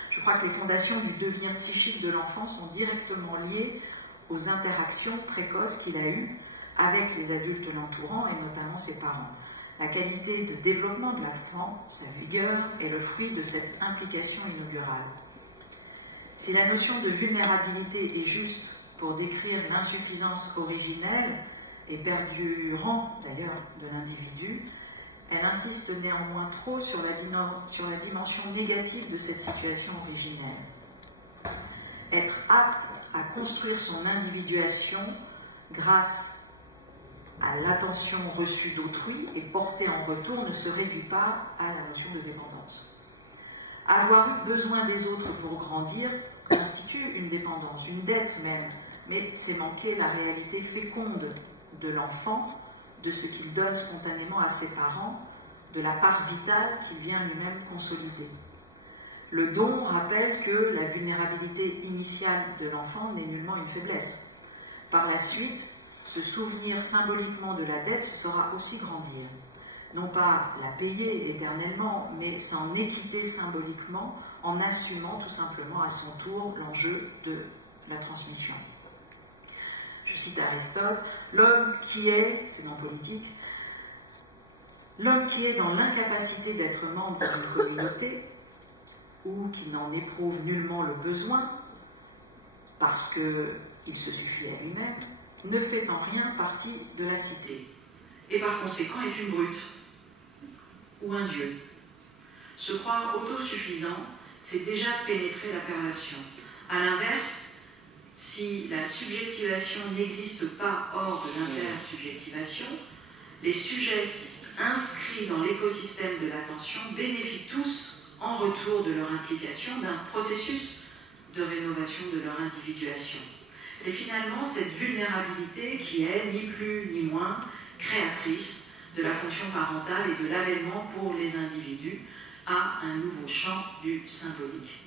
Je crois que les fondations du devenir psychique de l'enfant sont directement liées aux interactions précoces qu'il a eues avec les adultes l'entourant et notamment ses parents. La qualité de développement de l'enfant, sa vigueur, est le fruit de cette implication inaugurale. Si la notion de vulnérabilité est juste pour décrire l'insuffisance originelle et perdurant d'ailleurs de l'individu, elle insiste néanmoins trop sur la dimension négative de cette situation originelle. Être apte à construire son individuation grâce à l'attention reçue d'autrui et portée en retour ne se réduit pas à la notion de dépendance. Avoir eu besoin des autres pour grandir constitue une dépendance, une dette même, mais c'est manquer la réalité féconde de l'enfant, de ce qu'il donne spontanément à ses parents, de la part vitale qu'il vient lui-même consolider. Le don rappelle que la vulnérabilité initiale de l'enfant n'est nullement une faiblesse. Par la suite, se souvenir symboliquement de la dette, ce sera aussi grandir. Non pas la payer éternellement, mais s'en équiper symboliquement en assumant tout simplement à son tour l'enjeu de la transmission. Je cite Aristote, l'homme qui est, c'est dans politique, l'homme qui est dans l'incapacité d'être membre d'une communauté ou qui n'en éprouve nullement le besoin parce qu'il se suffit à lui-même, ne fait en rien partie de la cité. et par conséquent est une brute ou un dieu. Se croire autosuffisant, c'est déjà pénétrer la perversion. A l'inverse, si la subjectivation n'existe pas hors de l'intersubjectivation, les sujets inscrits dans l'écosystème de l'attention bénéficient tous en retour de leur implication d'un processus de rénovation de leur individuation. C'est finalement cette vulnérabilité qui est, ni plus ni moins, créatrice de la fonction parentale et de l'avènement pour les individus à un nouveau champ du symbolique.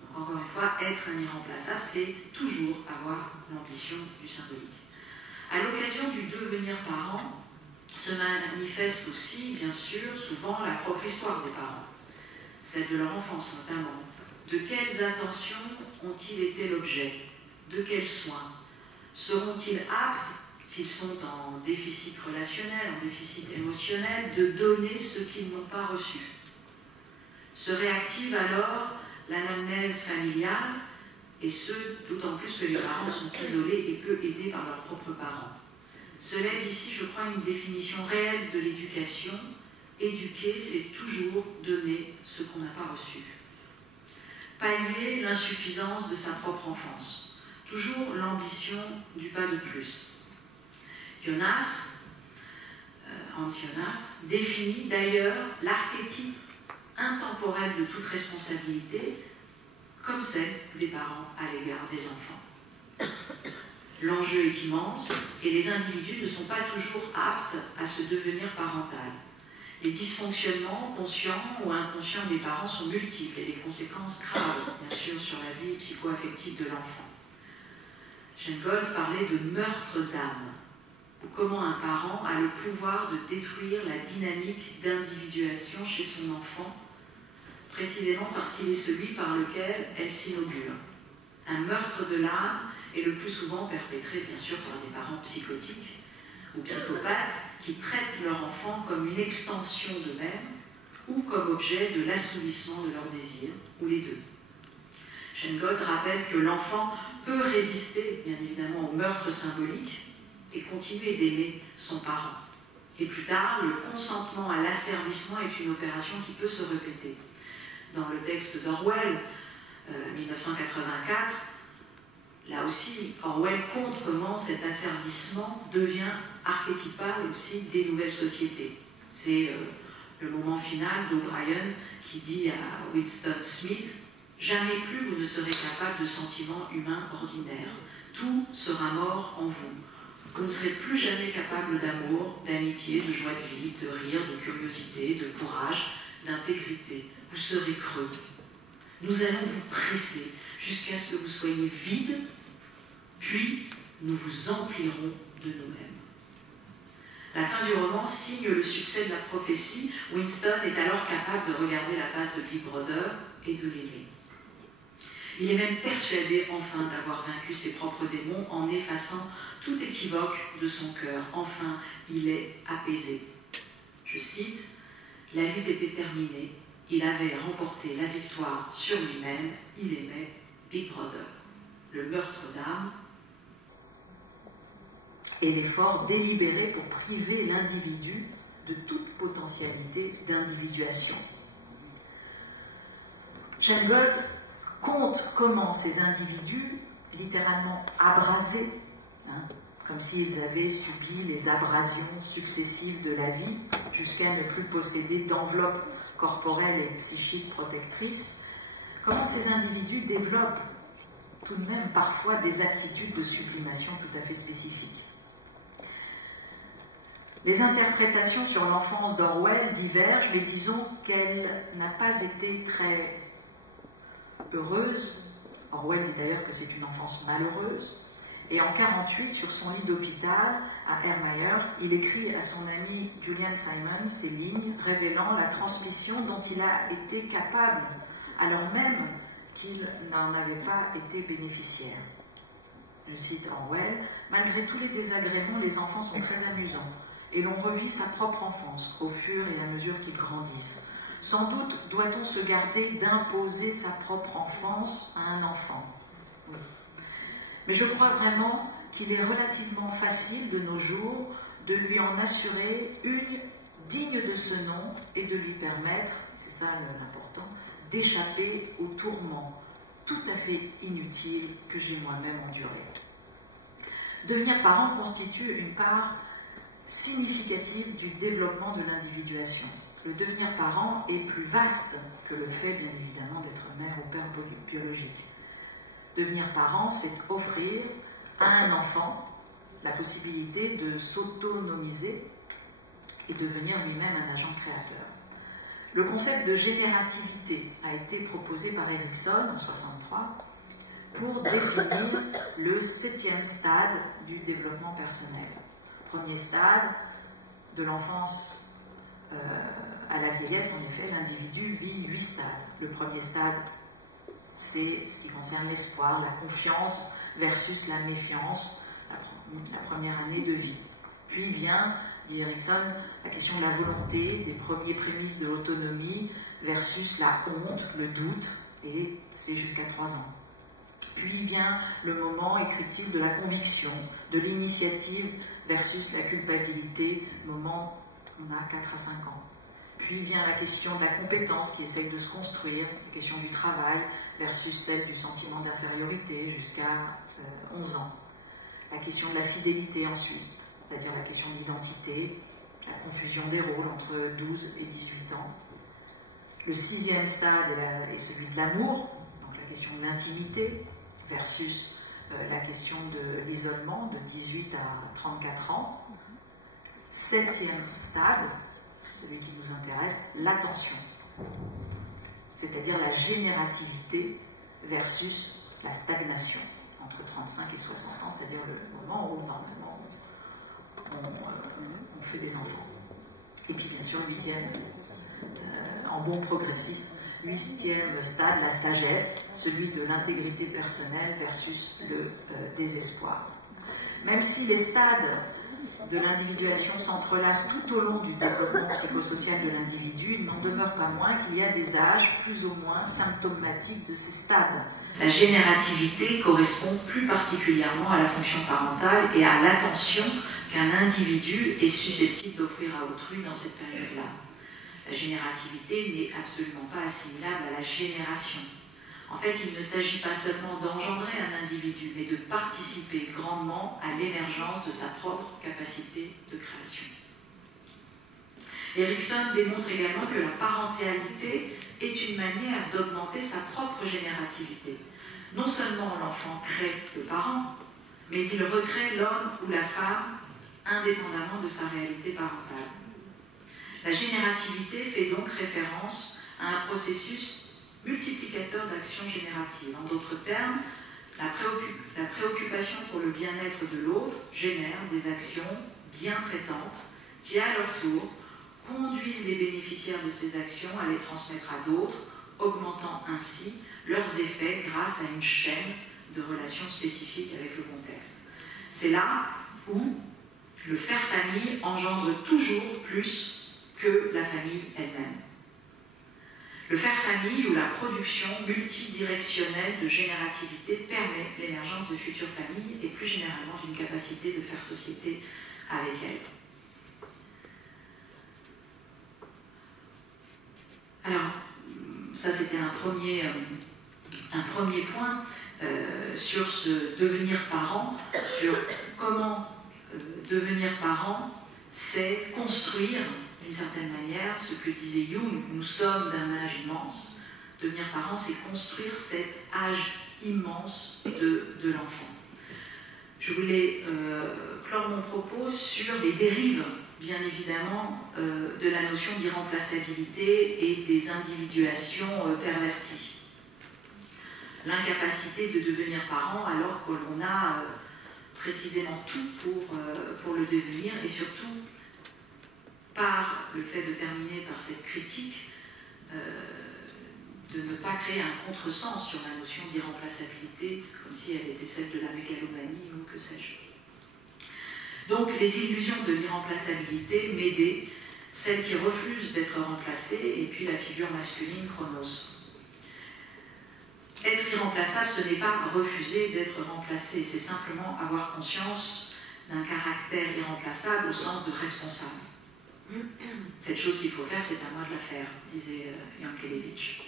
Donc, encore une fois, être un irremplaçable, c'est toujours avoir l'ambition du symbolique. À l'occasion du devenir parent, se manifeste aussi, bien sûr, souvent la propre histoire des parents, celle de leur enfance notamment. De quelles attentions ont-ils été l'objet? De quels soins? Seront-ils aptes, s'ils sont en déficit relationnel, en déficit émotionnel, de donner ce qu'ils n'ont pas reçu? Se réactive alors l'anamnèse familiale, et ce, d'autant plus que les parents sont isolés et peu aidés par leurs propres parents. Se lève ici, je crois, une définition réelle de l'éducation. Éduquer, c'est toujours donner ce qu'on n'a pas reçu. Pallier l'insuffisance de sa propre enfance. Toujours l'ambition du pas de plus. Hans Jonas, définit d'ailleurs l'archétype intemporel de toute responsabilité comme celle des parents à l'égard des enfants. L'enjeu est immense et les individus ne sont pas toujours aptes à ce devenir parental. Les dysfonctionnements conscients ou inconscients des parents sont multiples et les conséquences graves, bien sûr, sur la vie psycho-affective de l'enfant. Jeanne Gold parlait de meurtre d'âme. ou comment un parent a le pouvoir de détruire la dynamique d'individuation chez son enfant, précisément parce qu'il est celui par lequel elle s'inaugure. Un meurtre de l'âme est le plus souvent perpétré, bien sûr, par des parents psychotiques ou psychopathes qui traitent leur enfant comme une extension d'eux-mêmes ou comme objet de l'assouvissement de leurs désirs, ou les deux. Schoengold rappelle que l'enfant peut résister, bien évidemment, au meurtre symbolique et continuer d'aimer son parent. Et plus tard, le consentement à l'asservissement est une opération qui peut se répéter. Dans le texte d'Orwell, 1984, là aussi, Orwell compte comment cet asservissement devient archétypal aussi des nouvelles sociétés. C'est le moment final d'O'Brien qui dit à Winston Smith « Jamais plus vous ne serez capable de sentiments humains ordinaires. Tout sera mort en vous. Vous ne serez plus jamais capable d'amour, d'amitié, de joie de vivre, de rire, de curiosité, de courage, d'intégrité. Vous serez creux. Nous allons vous presser jusqu'à ce que vous soyez vide, puis nous vous emplirons de nous-mêmes. » La fin du roman signe le succès de la prophétie. Winston est alors capable de regarder la face de Big Brother et de l'aimer. Il est même persuadé enfin d'avoir vaincu ses propres démons en effaçant tout équivoque de son cœur. Enfin, il est apaisé. Je cite, « La lutte était terminée. Il avait remporté la victoire sur lui-même. Il aimait Big Brother. Le meurtre d'âme. » Et l'effort délibéré pour priver l'individu de toute potentialité d'individuation. Schoengold compte comment ces individus, littéralement abrasés, comme s'ils avaient subi les abrasions successives de la vie, jusqu'à ne plus posséder d'enveloppe corporelle et psychique protectrice, comment ces individus développent tout de même parfois des attitudes de sublimation tout à fait spécifiques. Les interprétations sur l'enfance d'Orwell divergent, mais disons qu'elle n'a pas été très heureuse. Orwell dit d'ailleurs que c'est une enfance malheureuse. Et en 1948, sur son lit d'hôpital à Ermeyer, il écrit à son ami Julian Simons ces lignes révélant la transmission dont il a été capable, alors même qu'il n'en avait pas été bénéficiaire. Je cite Orwell, « Malgré tous les désagréments, les enfants sont très amusants. Et l'on revit sa propre enfance au fur et à mesure qu'ils grandissent. Sans doute doit-on se garder d'imposer sa propre enfance à un enfant. Oui. Mais je crois vraiment qu'il est relativement facile de nos jours de lui en assurer une digne de ce nom et de lui permettre, c'est ça l'important, d'échapper aux tourments tout à fait inutiles que j'ai moi-même endurés. Devenir parent constitue une part significative du développement de l'individuation. Le devenir parent est plus vaste que le fait, bien évidemment, d'être mère ou père biologique. Devenir parent, c'est offrir à un enfant la possibilité de s'autonomiser et devenir lui-même un agent créateur. Le concept de générativité a été proposé par Erikson en 1963 pour définir le 7e stade du développement personnel. Premier stade de l'enfance à la vieillesse, en effet, l'individu vit 8 stades. Le premier stade, c'est ce qui concerne l'espoir, la confiance versus la méfiance, la première année de vie. Puis vient, dit Erikson, la question de la volonté, des premiers prémices de l'autonomie versus la honte, le doute, et c'est jusqu'à 3 ans. Puis vient le moment, écrit-il, de la conviction, de l'initiative versus la culpabilité, moment on a 4 à 5 ans. Puis vient la question de la compétence qui essaye de se construire, la question du travail versus celle du sentiment d'infériorité jusqu'à 11 ans. La question de la fidélité ensuite, c'est-à-dire la question de l'identité, la confusion des rôles entre 12 et 18 ans. Le 6e stade est celui de l'amour, donc la question de l'intimité versus la question de l'isolement de 18 à 34 ans. 7e stade, celui qui nous intéresse, l'attention, c'est-à-dire la générativité versus la stagnation entre 35 et 60 ans, c'est-à-dire le moment où normalement on fait des enfants. Et puis bien sûr, 8e, en bon progressiste, 8e stade, la sagesse, celui de l'intégrité personnelle versus le désespoir. Même si les stades de l'individuation s'entrelacent tout au long du développement psychosocial de l'individu, il n'en demeure pas moins qu'il y a des âges plus ou moins symptomatiques de ces stades. La générativité correspond plus particulièrement à la fonction parentale et à l'attention qu'un individu est susceptible d'offrir à autrui dans cette période-là. La générativité n'est absolument pas assimilable à la génération. En fait, il ne s'agit pas seulement d'engendrer un individu, mais de participer grandement à l'émergence de sa propre capacité de création. Erickson démontre également que la parentalité est une manière d'augmenter sa propre générativité. Non seulement l'enfant crée le parent, mais il recrée l'homme ou la femme indépendamment de sa réalité parentale. La générativité fait donc référence à un processus multiplicateur d'actions génératives. En d'autres termes, la préoccupation pour le bien-être de l'autre génère des actions bien traitantes qui, à leur tour, conduisent les bénéficiaires de ces actions à les transmettre à d'autres, augmentant ainsi leurs effets grâce à une chaîne de relations spécifiques avec le contexte. C'est là où le faire famille engendre toujours plus que la famille elle-même. Le faire famille ou la production multidirectionnelle de générativité permet l'émergence de futures familles et plus généralement d'une capacité de faire société avec elles. Alors, ça c'était un premier point sur ce devenir parent, sur comment devenir parent, c'est construire d'une certaine manière ce que disait Jung, nous sommes d'un âge immense. Devenir parent, c'est construire cet âge immense de l'enfant. Je voulais clore mon propos sur les dérives, bien évidemment, de la notion d'irremplaçabilité et des individuations perverties. L'incapacité de devenir parent alors que l'on a précisément tout pour le devenir, et surtout par le fait de terminer par cette critique, de ne pas créer un contresens sur la notion d'irremplaçabilité, comme si elle était celle de la mégalomanie ou que sais-je. Donc les illusions de l'irremplaçabilité, Médée, celle qui refuse d'être remplacée, et puis la figure masculine, Chronos. Être irremplaçable, ce n'est pas refuser d'être remplacé, c'est simplement avoir conscience d'un caractère irremplaçable au sens de responsable. Cette chose qu'il faut faire, c'est à moi de la faire, disait Yankelevitch.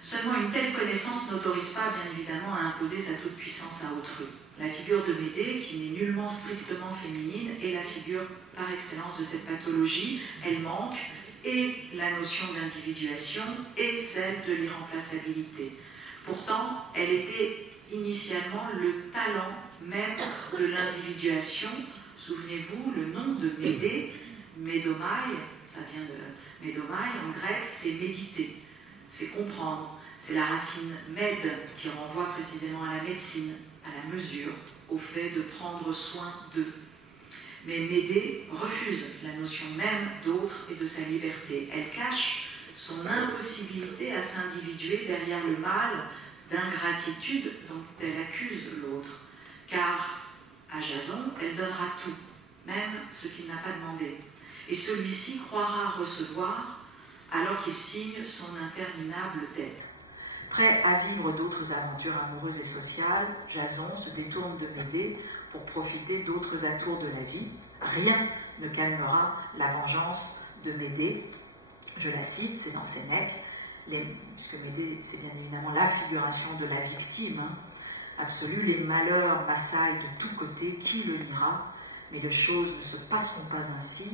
Seulement, une telle connaissance n'autorise pas, bien évidemment, à imposer sa toute-puissance à autrui. La figure de Médée, qui n'est nullement strictement féminine, est la figure par excellence de cette pathologie. Elle manque et la notion d'individuation et celle de l'irremplaçabilité. Pourtant, elle était initialement le talent même de l'individuation. Souvenez-vous, le nom de Médée, Médomai, ça vient de Médomai en grec, c'est méditer, c'est comprendre. C'est la racine med qui renvoie précisément à la médecine, à la mesure, au fait de prendre soin d'eux. Mais Médée refuse la notion même d'autre et de sa liberté. Elle cache son impossibilité à s'individuer derrière le mal d'ingratitude dont elle accuse l'autre. Car à Jason, elle donnera tout, même ce qu'il n'a pas demandé. Et celui-ci croira recevoir alors qu'il signe son interminable dette. Prêt à vivre d'autres aventures amoureuses et sociales, Jason se détourne de Médée pour profiter d'autres atours de la vie. Rien ne calmera la vengeance de Médée. Je la cite, c'est dans Sénèque, puisque Médée, c'est bien évidemment la figuration de la victime absolue. Les malheurs m'assaillent de tous côtés, qui le lira? Mais les choses ne se passeront pas ainsi.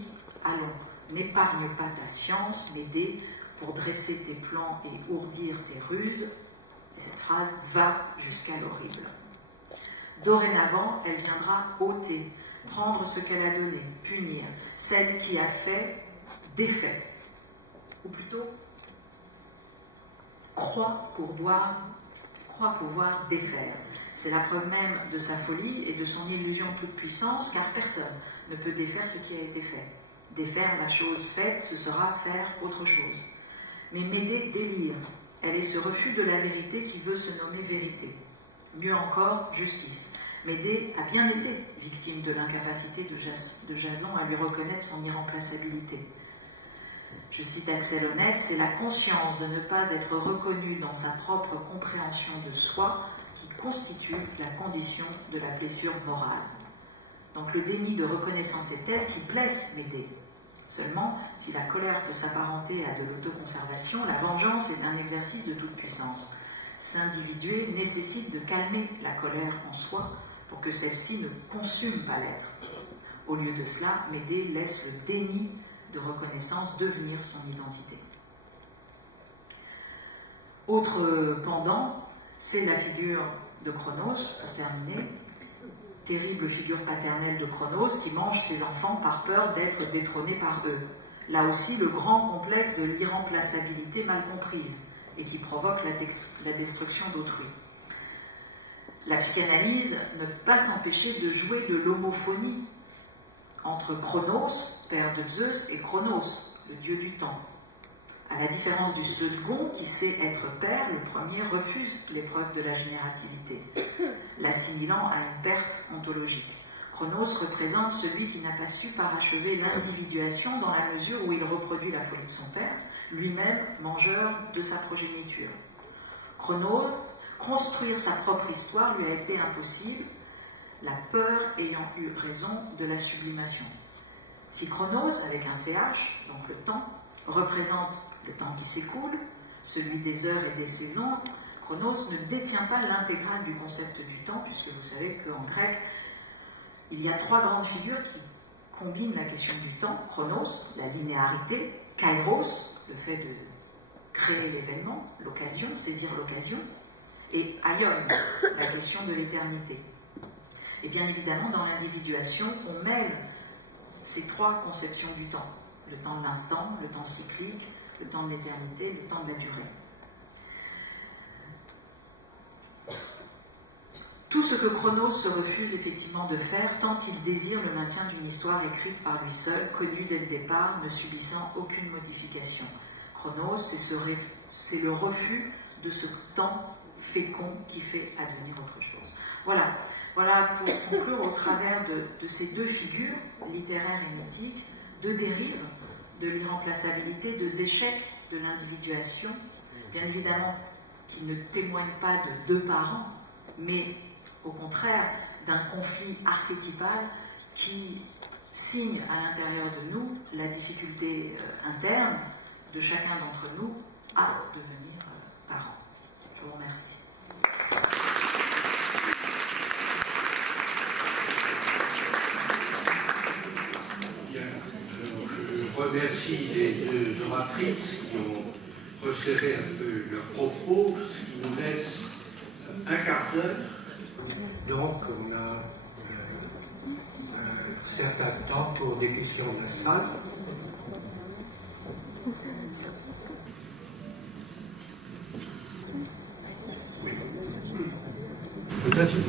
Allons, n'épargne pas ta science, Médée, pour dresser tes plans et ourdir tes ruses. Et cette phrase va jusqu'à l'horrible. Dorénavant, elle viendra ôter, prendre ce qu'elle a donné, punir, celle qui a fait, défait. Ou plutôt, croit pouvoir défaire. C'est la preuve même de sa folie et de son illusion de toute puissance, car personne ne peut défaire ce qui a été fait. Défaire la chose faite, ce sera faire autre chose. Mais Médée délire. Elle est ce refus de la vérité qui veut se nommer vérité. Mieux encore, justice. Médée a bien été victime de l'incapacité de Jason à lui reconnaître son irremplaçabilité. Je cite Axel Honneth, c'est la conscience de ne pas être reconnu dans sa propre compréhension de soi qui constitue la condition de la blessure morale. Donc le déni de reconnaissance est tel qui blesse Médée. Seulement, si la colère peut s'apparenter à de l'autoconservation, la vengeance est un exercice de toute puissance. S'individuer nécessite de calmer la colère en soi pour que celle-ci ne consume pas l'être. Au lieu de cela, Médée laisse le déni de reconnaissance devenir son identité. Autre pendant, c'est la figure de Cronos, pour terminer, terrible figure paternelle de Cronos qui mange ses enfants par peur d'être détrôné par eux. Là aussi, le grand complexe de l'irremplaçabilité mal comprise et qui provoque la destruction d'autrui. La psychanalyse ne peut pas s'empêcher de jouer de l'homophonie entre Cronos, père de Zeus, et Chronos, le dieu du temps. À la différence du second, qui sait être père, le premier refuse l'épreuve de la générativité, l'assimilant à une perte ontologique. Chronos représente celui qui n'a pas su parachever l'individuation dans la mesure où il reproduit la folie de son père, lui-même mangeur de sa progéniture. Chronos, construire sa propre histoire lui a été impossible, la peur ayant eu raison de la sublimation. Si Chronos, avec un CH, donc le temps, représente le temps qui s'écoule, celui des heures et des saisons, Chronos ne détient pas l'intégrale du concept du temps, puisque vous savez qu'en grec, il y a trois grandes figures qui combinent la question du temps. Chronos, la linéarité, kairos, le fait de créer l'événement, l'occasion, saisir l'occasion, et aion, la question de l'éternité. Et bien évidemment, dans l'individuation, on mêle ces trois conceptions du temps. Le temps de l'instant, le temps cyclique, le temps de l'éternité, le temps de la durée. Tout ce que Chronos se refuse effectivement de faire, tant il désire le maintien d'une histoire écrite par lui seul, connue dès le départ, ne subissant aucune modification. Chronos, c'est le refus de ce temps fécond qui fait advenir autre chose. Voilà pour conclure au travers de ces deux figures, littéraires et mythiques, deux dérives, de l'irremplaçabilité, deux échecs de l'individuation, bien évidemment qui ne témoignent pas de deux parents, mais au contraire d'un conflit archétypal qui signe à l'intérieur de nous la difficulté interne de chacun d'entre nous à devenir parent. Je vous remercie. Je remercie les deux oratrices qui ont resserré un peu leurs propos, ce qui nous laisse un quart d'heure. Donc, on a un certain temps pour des questions de la salle. Oui.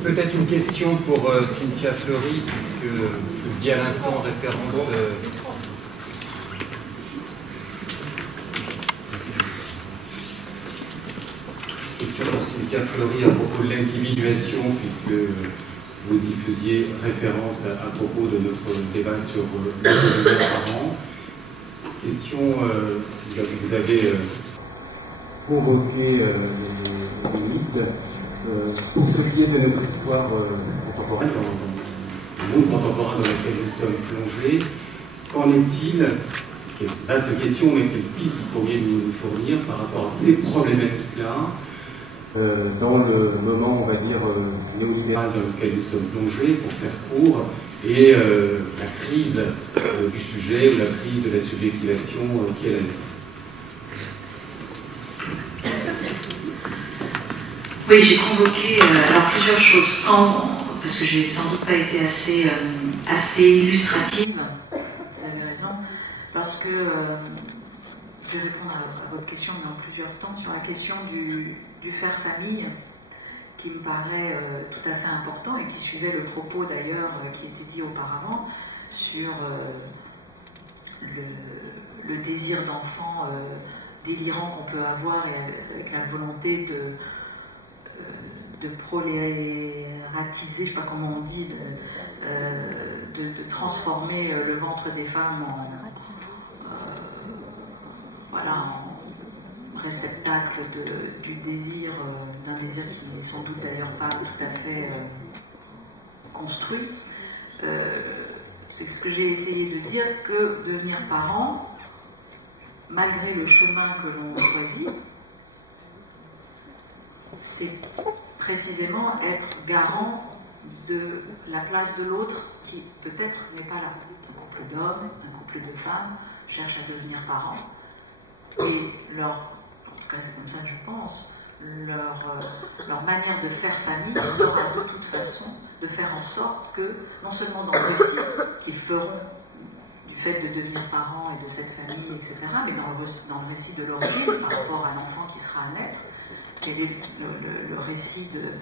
Peut-être une question pour Cynthia Fleury, puisque vous faisiez à l'instant référence... Question pour Cynthia Fleury à propos de l'individuation, puisque vous y faisiez référence à propos de notre débat sur le parent. Question, vous avez convoqué les limites. Pour ce qui est de notre histoire contemporaine, dans le monde contemporain dans lequel nous sommes plongés, qu'en est-il, vaste question, mais quelles pistes vous pourriez nous fournir par rapport à ces problématiques-là, dans le moment, on va dire, néolibéral dans lequel nous sommes plongés, pour faire court, et la crise du sujet, ou la crise de la subjectivation qui est la nôtre. Oui, j'ai convoqué alors plusieurs choses. Parce que j'ai sans doute pas été assez illustrative. Vous avez raison. Parce que je vais répondre à votre question, mais en plusieurs temps, sur la question du faire famille. qui me paraît tout à fait important et qui suivait le propos d'ailleurs qui était dit auparavant sur le désir d'enfant délirant qu'on peut avoir et avec la volonté de prolératiser, je ne sais pas comment on dit, de transformer le ventre des femmes en réceptacle du désir, d'un désir qui n'est sans doute d'ailleurs pas tout à fait construit. C'est ce que j'ai essayé de dire, que devenir parent, malgré le chemin que l'on choisit, c'est précisément être garant de la place de l'autre qui peut-être n'est pas là. Un couple d'hommes, un couple de femmes cherchent à devenir parents et en tout cas c'est comme ça que je pense, leur manière de faire famille sera de toute façon de faire en sorte que, non seulement dans le récit qu'ils feront du fait de devenir parents et de cette famille, etc., mais dans le récit de l'origine par rapport à l'enfant qui sera à naître, quel est le récit de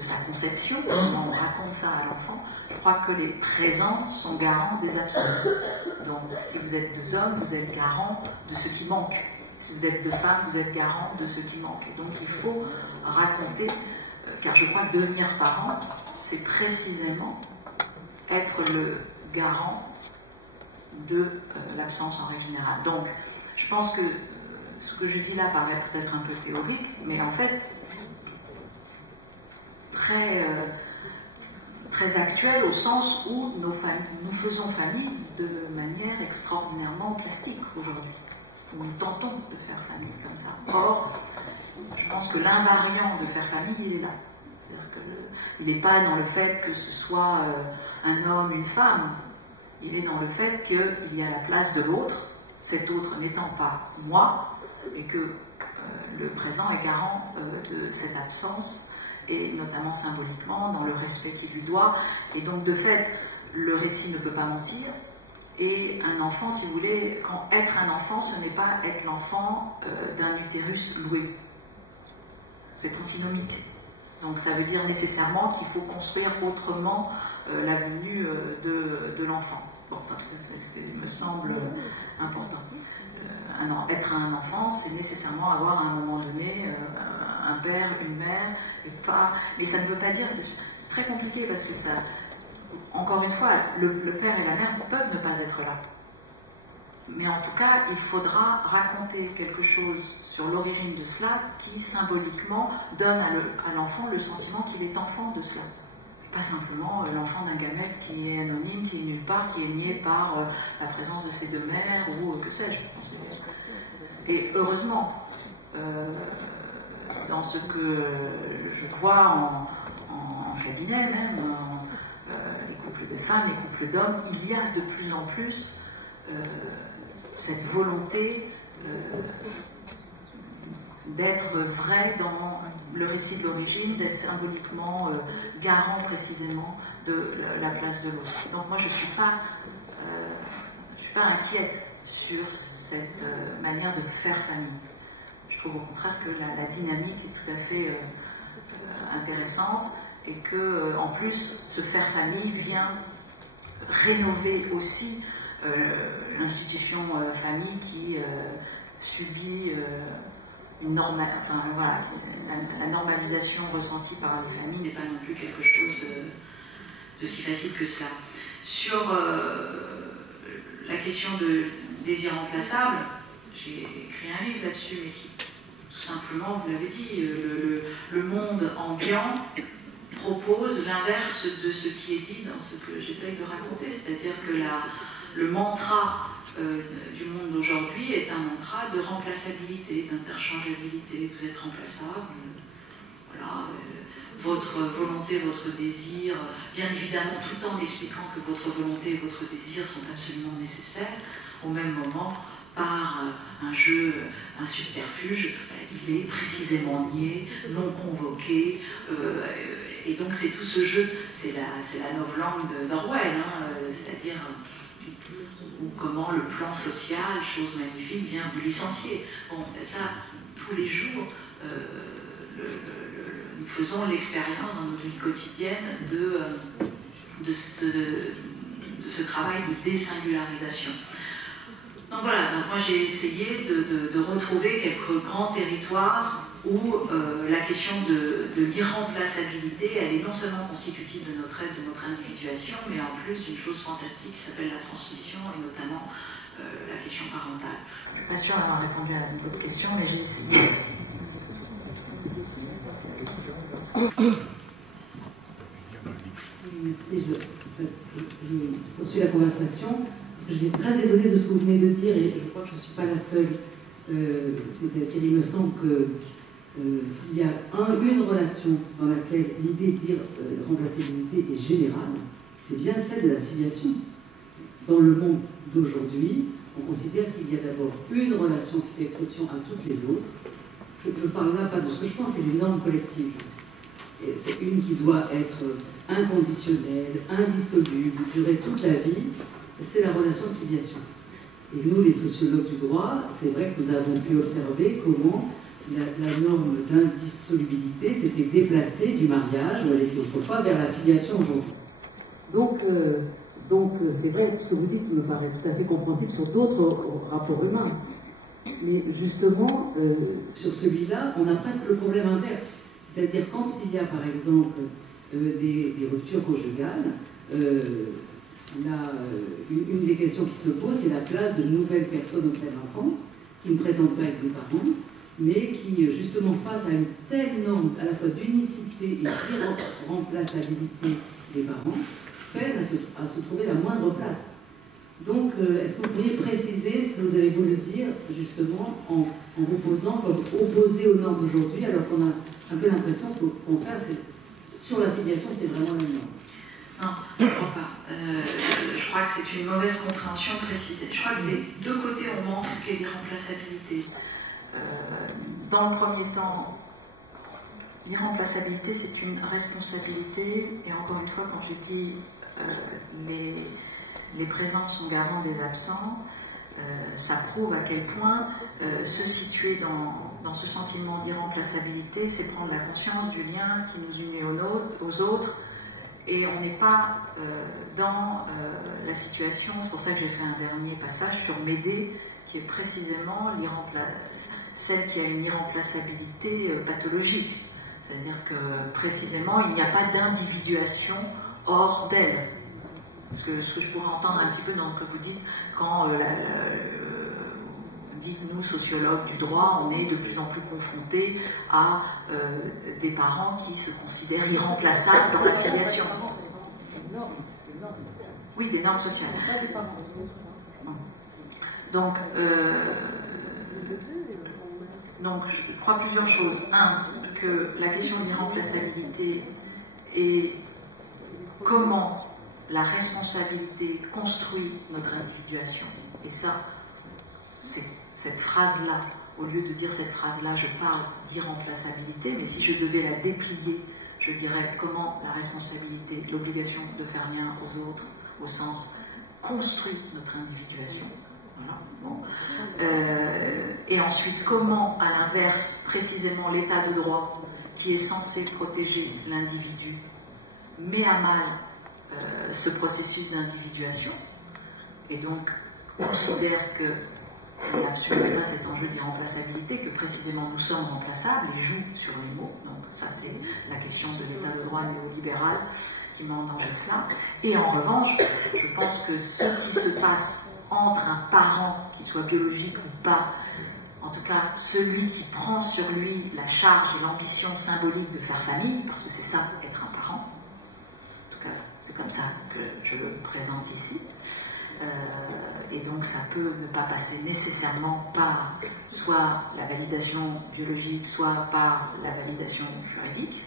sa conception, comment on raconte ça à l'enfant. Je crois que les présents sont garants des absents. Donc si vous êtes deux hommes, vous êtes garant de ce qui manque. Si vous êtes deux femmes, vous êtes garant de ce qui manque. Et donc il faut raconter, car je crois que devenir parent, c'est précisément être le garant de l'absence en règle générale. Donc je pense que ce que je dis là paraît peut-être un peu théorique, mais en fait très actuel au sens où nous faisons famille de manière extraordinairement plastique aujourd'hui. Nous tentons de faire famille comme ça. Or, je pense que l'invariant de faire famille, il est là. C'est-à-dire qu'il n'est pas dans le fait que ce soit un homme, une femme. Il est dans le fait qu'il y a la place de l'autre, cet autre n'étant pas moi, et que le présent est garant de cette absence, et notamment symboliquement, dans le respect qu'il lui doit. Et donc, de fait, le récit ne peut pas mentir. Et un enfant, si vous voulez, être un enfant, ce n'est pas être l'enfant d'un utérus loué. C'est antinomique. Donc ça veut dire nécessairement qu'il faut construire autrement la venue de l'enfant. Bon, parce que ça me semble important. Être un enfant, c'est nécessairement avoir à un moment donné un père, une mère, et pas. Mais ça ne veut pas dire. C'est très compliqué parce que ça. Encore une fois, le père et la mère peuvent ne pas être là. Mais en tout cas, il faudra raconter quelque chose sur l'origine de cela qui, symboliquement, donne à l'enfant le sentiment qu'il est enfant de cela. Pas simplement l'enfant d'un gamète qui est anonyme, qui est nulle part, qui est nié par la présence de ses deux mères ou que sais-je. Et heureusement, dans ce que je vois en cabinet même, les couples de femmes, les couples d'hommes, il y a de plus en plus cette volonté d'être vrai dans le récit de l'origine, d'être symboliquement garant précisément de la place de l'autre. Donc moi je ne suis pas inquiète sur cette manière de faire famille. Je trouve au contraire que la dynamique est tout à fait intéressante et que en plus ce faire famille vient rénover aussi l'institution famille qui subit la normalisation ressentie par les familles n'est pas non plus quelque chose de si facile que cela. Sur la question de désir remplaçable, j'ai écrit un livre là-dessus, mais qui, tout simplement, vous l'avez dit, le monde ambiant propose l'inverse de ce qui est dit dans ce que j'essaye de raconter, c'est-à-dire que le mantra du monde d'aujourd'hui est un mantra de remplaçabilité, d'interchangeabilité. Vous êtes remplaçable, voilà, votre volonté, votre désir, bien évidemment tout en expliquant que votre volonté et votre désir sont absolument nécessaires, au même moment, par un jeu, un subterfuge, il est précisément nié, non convoqué, et donc c'est tout ce jeu, c'est la novlangue d'Orwell, c'est-à-dire comment le plan social, chose magnifique, vient vous licencier. Bon, ça, tous les jours, nous faisons l'expérience dans notre vie quotidienne de ce travail de désingularisation. Donc voilà, donc moi j'ai essayé de retrouver quelques grands territoires où la question de l'irremplaçabilité, elle est non seulement constitutive de notre être, de notre individuation, mais en plus d'une chose fantastique qui s'appelle la transmission, et notamment la question parentale. Je ne suis pas sûre d'avoir répondu à votre question, mais j'ai essayé. Je poursuis la conversation, parce que j'étais très étonnée de ce que vous venez de dire, et je crois que je ne suis pas la seule. C'est-à-dire, il me semble que s'il y a une relation dans laquelle l'idée de dire remplaçabilité est générale, c'est bien celle de la filiation. Dans le monde d'aujourd'hui, on considère qu'il y a d'abord une relation qui fait exception à toutes les autres. Je ne parle là pas de ce que je pense, c'est des normes collectives. C'est une qui doit être inconditionnelle, indissoluble, durer toute la vie, c'est la relation de filiation. Et nous, les sociologues du droit, c'est vrai que nous avons pu observer comment la norme d'indissolubilité s'était déplacée du mariage, où elle était autrefois, vers la filiation aujourd'hui. Donc c'est vrai, ce que vous dites me paraît tout à fait compréhensible sur d'autres rapports humains. Mais justement, sur celui-là, on a presque le problème inverse. C'est-à-dire quand il y a par exemple des ruptures conjugales, une des questions qui se pose, c'est la place de nouvelles personnes auprès de l'enfant, qui ne prétendent pas être des parents, mais qui, justement, face à une telle norme à la fois d'unicité et d'irremplaçabilité des parents, peinent à se trouver la moindre place. Donc, est-ce que vous pourriez préciser ce que vous avez voulu dire, justement, en vous posant comme opposé aux normes d'aujourd'hui, alors qu'on a un peu l'impression qu'au contraire, sur la filiation, c'est vraiment la norme? Non, je ne crois pas. Je crois que c'est une mauvaise compréhension précisée. Je crois que des deux côtés, on manque ce qu'est l'irremplaçabilité. Dans le premier temps, l'irremplaçabilité, c'est une responsabilité, et encore une fois, quand je dis les présents sont garants des absents, ça prouve à quel point se situer dans ce sentiment d'irremplaçabilité, c'est prendre la conscience du lien qui nous unit aux autres, et on n'est pas dans la situation, c'est pour ça que j'ai fait un dernier passage sur Médée, qui est précisément celle qui a une irremplaçabilité pathologique. C'est-à-dire que précisément, il n'y a pas d'individuation hors d'elle. Parce que ce que je pourrais entendre un petit peu dans ce que vous dites, quand vous dites, nous, sociologues du droit, on est de plus en plus confrontés à des parents qui se considèrent irremplaçables dans la filiation. Oui, des normes sociales. Donc, je crois plusieurs choses. Un, que la question de l'irremplaçabilité est comment la responsabilité construit notre individuation. Et ça, c'est cette phrase-là, au lieu de dire cette phrase-là, je parle d'irremplaçabilité, mais si je devais la déplier, je dirais comment la responsabilité, l'obligation de faire lien aux autres, au sens construit notre individuation. Voilà. Bon. Et ensuite, comment, à l'inverse, précisément l'état de droit, qui est censé protéger l'individu, met à mal ce processus d'individuation, et donc considère qu'il y a absolument là cet enjeu d'irremplaçabilité, que précisément nous sommes remplaçables et joue sur les mots. Donc ça, c'est la question de l'état de droit néolibéral qui met en danger cela. Et en revanche, je pense que ce qui se passe entre un parent, qu'il soit biologique ou pas, en tout cas celui qui prend sur lui la charge et l'ambition symbolique de faire famille, parce que c'est ça être un parent, en tout cas c'est comme ça que je le présente ici, et donc ça peut ne pas passer nécessairement par soit la validation biologique, soit par la validation juridique,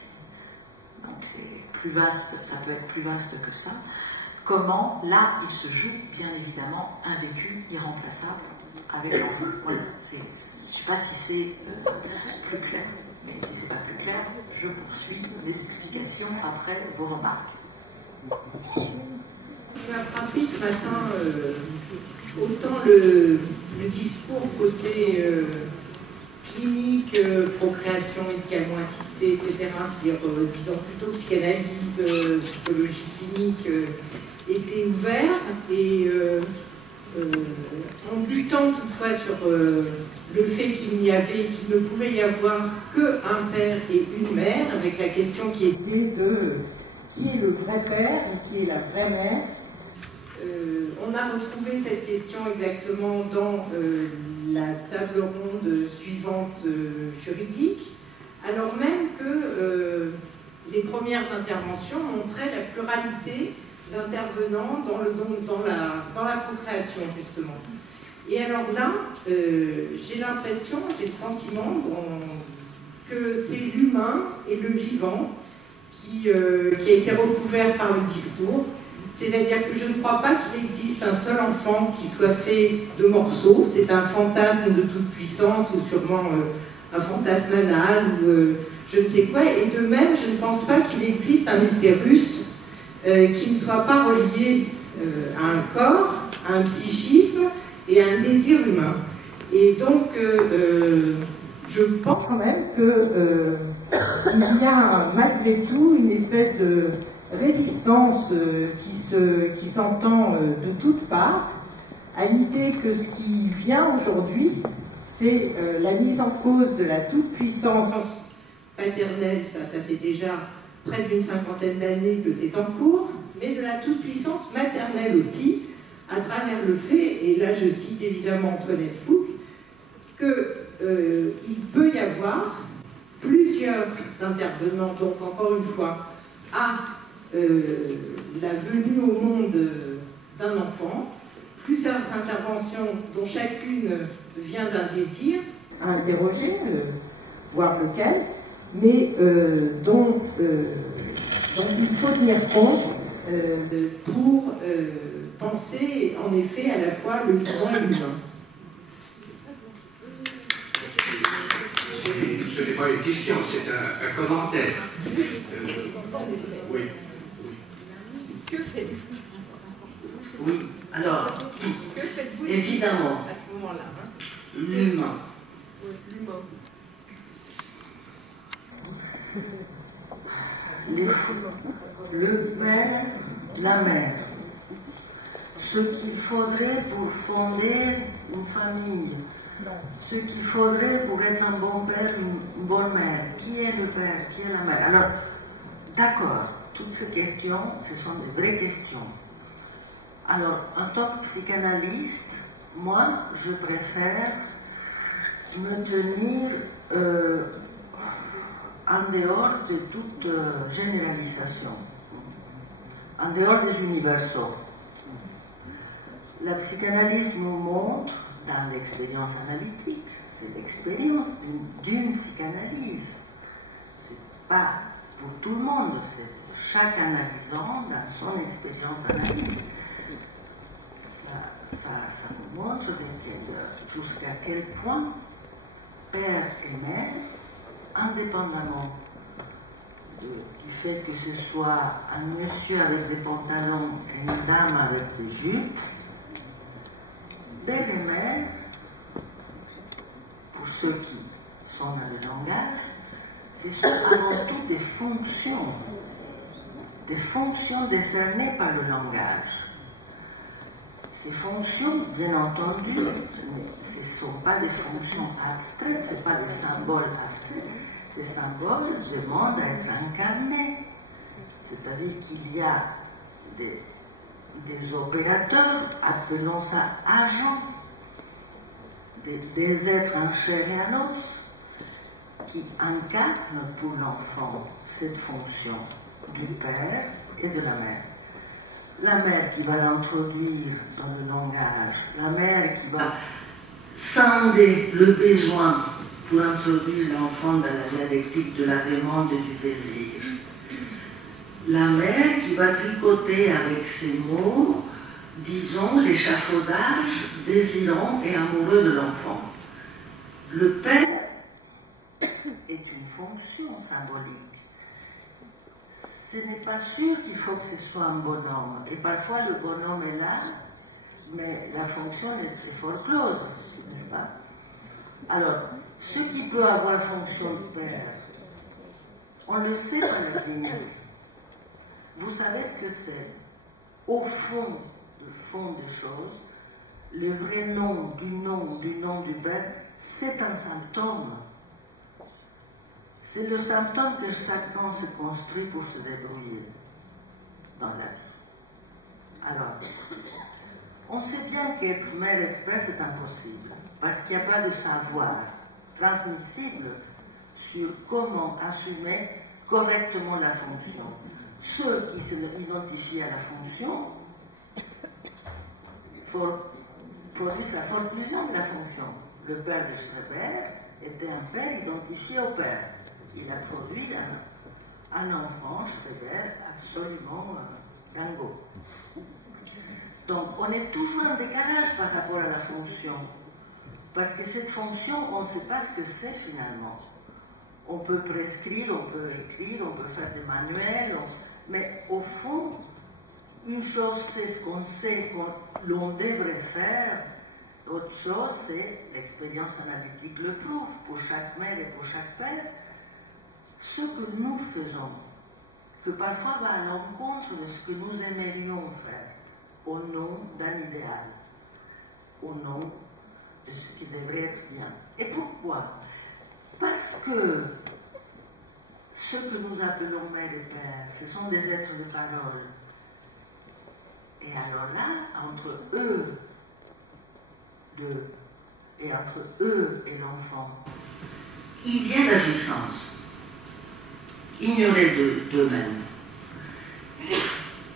donc c'est plus vaste, ça peut être plus vaste que ça. Comment, là, il se joue, bien évidemment, un vécu irremplaçable avec l'enfant. Voilà. Je ne sais pas si c'est plus clair, mais si ce n'est pas plus clair, je poursuis les explications après vos remarques. Ce qui m'a frappé ce matin, autant le discours côté clinique, procréation médicalement assistée, etc., c'est-à-dire, disons plutôt psychanalyse, psychologie clinique, était ouvert, et en butant toutefois sur le fait qu'il ne pouvait y avoir qu'un père et une mère, avec la question qui était de qui est le vrai père et qui est la vraie mère. On a retrouvé cette question exactement dans la table ronde suivante juridique, alors même que les premières interventions montraient la pluralité d'intervenants dans la procréation, justement. Et alors là, j'ai l'impression, j'ai le sentiment que c'est l'humain et le vivant qui a été recouvert par le discours. C'est-à-dire que je ne crois pas qu'il existe un seul enfant qui soit fait de morceaux. C'est un fantasme de toute puissance, ou sûrement un fantasme anal, ou je ne sais quoi. Et de même, je ne pense pas qu'il existe un utérus qui ne soit pas relié à un corps, à un psychisme et à un désir humain. Et donc, je pense quand même qu'il y a malgré tout une espèce de résistance qui s'entend de toutes parts à l'idée que ce qui vient aujourd'hui, c'est la mise en cause de la toute-puissance paternelle. Ça fait déjà près d'une cinquantaine d'années que c'est en cours, mais de la toute-puissance maternelle aussi, à travers le fait, et là je cite évidemment Antoinette Fouque, qu'il peut y avoir plusieurs intervenants, donc encore une fois, à la venue au monde d'un enfant, plusieurs interventions dont chacune vient d'un désir à interroger, voir lequel, mais dont il faut tenir compte pour penser en effet à la fois le vivant et l'humain. Ce n'est pas une question, c'est un commentaire. Oui. Que faites-vous? Oui, alors, que faites-vous évidemment, à ce moment-là, l'humain. Le père, la mère. Ce qu'il faudrait pour fonder une famille. Ce qu'il faudrait pour être un bon père, une bonne mère. Qui est le père? Qui est la mère? Alors, d'accord, toutes ces questions, ce sont des vraies questions. Alors, en tant que psychanalyste, moi, je préfère me tenir en dehors de toute généralisation, en dehors des universaux. La psychanalyse nous montre, dans l'expérience analytique, c'est l'expérience d'une psychanalyse. C'est pas pour tout le monde, c'est chaque analysant dans son expérience analytique. Ça nous montre jusqu'à quel point père et mère, indépendamment du fait que ce soit un monsieur avec des pantalons et une dame avec des jupes, père et mère, pour ceux qui sont dans le langage, ce sont avant tout des fonctions décernées par le langage. Ces fonctions, bien entendu, ce ne sont pas des fonctions abstraites, ce ne sont pas des symboles abstraits. Ces symboles demandent à être incarnés. C'est-à-dire qu'il y a des opérateurs, appelons ça agents, des êtres en chair et en os, qui incarnent pour l'enfant cette fonction du père et de la mère. La mère qui va l'introduire dans le langage, la mère qui va scinder le besoin pour introduire l'enfant dans la dialectique de la demande et du désir. La mère qui va tricoter avec ses mots, disons, l'échafaudage désirant et amoureux de l'enfant. Le père est une fonction symbolique. Ce n'est pas sûr qu'il faut que ce soit un bonhomme. Et parfois le bonhomme est là, mais la fonction est fort close, n'est-ce pas? Alors, ce qui peut avoir fonction de père, on le sait dans la clinique. Vous savez ce que c'est. Au fond des choses, le vrai nom du père, c'est un symptôme. C'est le symptôme que chacun se construit pour se débrouiller dans la vie. Alors, on sait bien qu'être mère et père, c'est impossible, parce qu'il n'y a pas de savoir transmissible sur comment assumer correctement la fonction. Ceux qui s'identifient à la fonction produisent la conclusion de la fonction. Le père de Schreber était un père identifié au père. Il a produit un enfant, Schreber, absolument dingo. Donc on est toujours en décalage par rapport à la fonction. Parce que cette fonction, on ne sait pas ce que c'est finalement. On peut prescrire, on peut écrire, on peut faire des manuels, mais au fond, une chose c'est ce qu'on sait que l'on devrait faire, l'autre chose c'est l'expérience analytique le prouve, pour chaque mère et pour chaque père, ce que nous faisons, que parfois va à l'encontre de ce que nous aimerions faire, au nom d'un idéal, au nom de ce qui devrait être bien. Et pourquoi? Parce que ceux que nous appelons mère et père, ce sont des êtres de parole. Et alors là, entre eux et l'enfant, il y a la jouissance, ignorée d'eux-mêmes.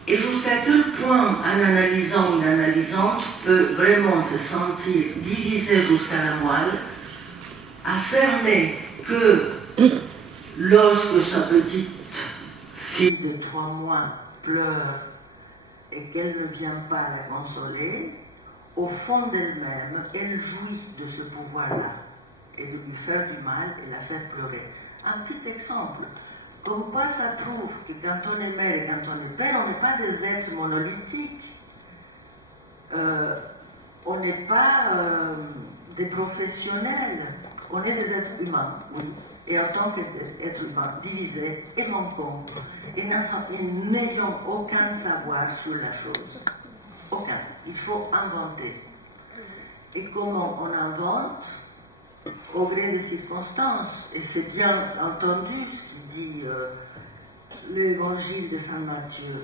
Et jusqu'à quel point un analysant ou une analysante peut vraiment se sentir divisé jusqu'à la moelle, à cerner que lorsque sa petite fille de 3 mois pleure et qu'elle ne vient pas la consoler, au fond d'elle-même, elle jouit de ce pouvoir-là et de lui faire du mal et la faire pleurer. Un petit exemple. Comme quoi ça prouve que quand on est mère et quand on est père, on n'est pas des êtres monolithiques. On n'est pas des professionnels. On est des êtres humains, oui. Et en tant qu'être humain, divisés et manquants, et n'ayant aucun savoir sur la chose. Aucun. Il faut inventer. Et comment on invente? Au gré des circonstances. Et c'est bien entendu ce qui dit l'évangile de Saint Matthieu.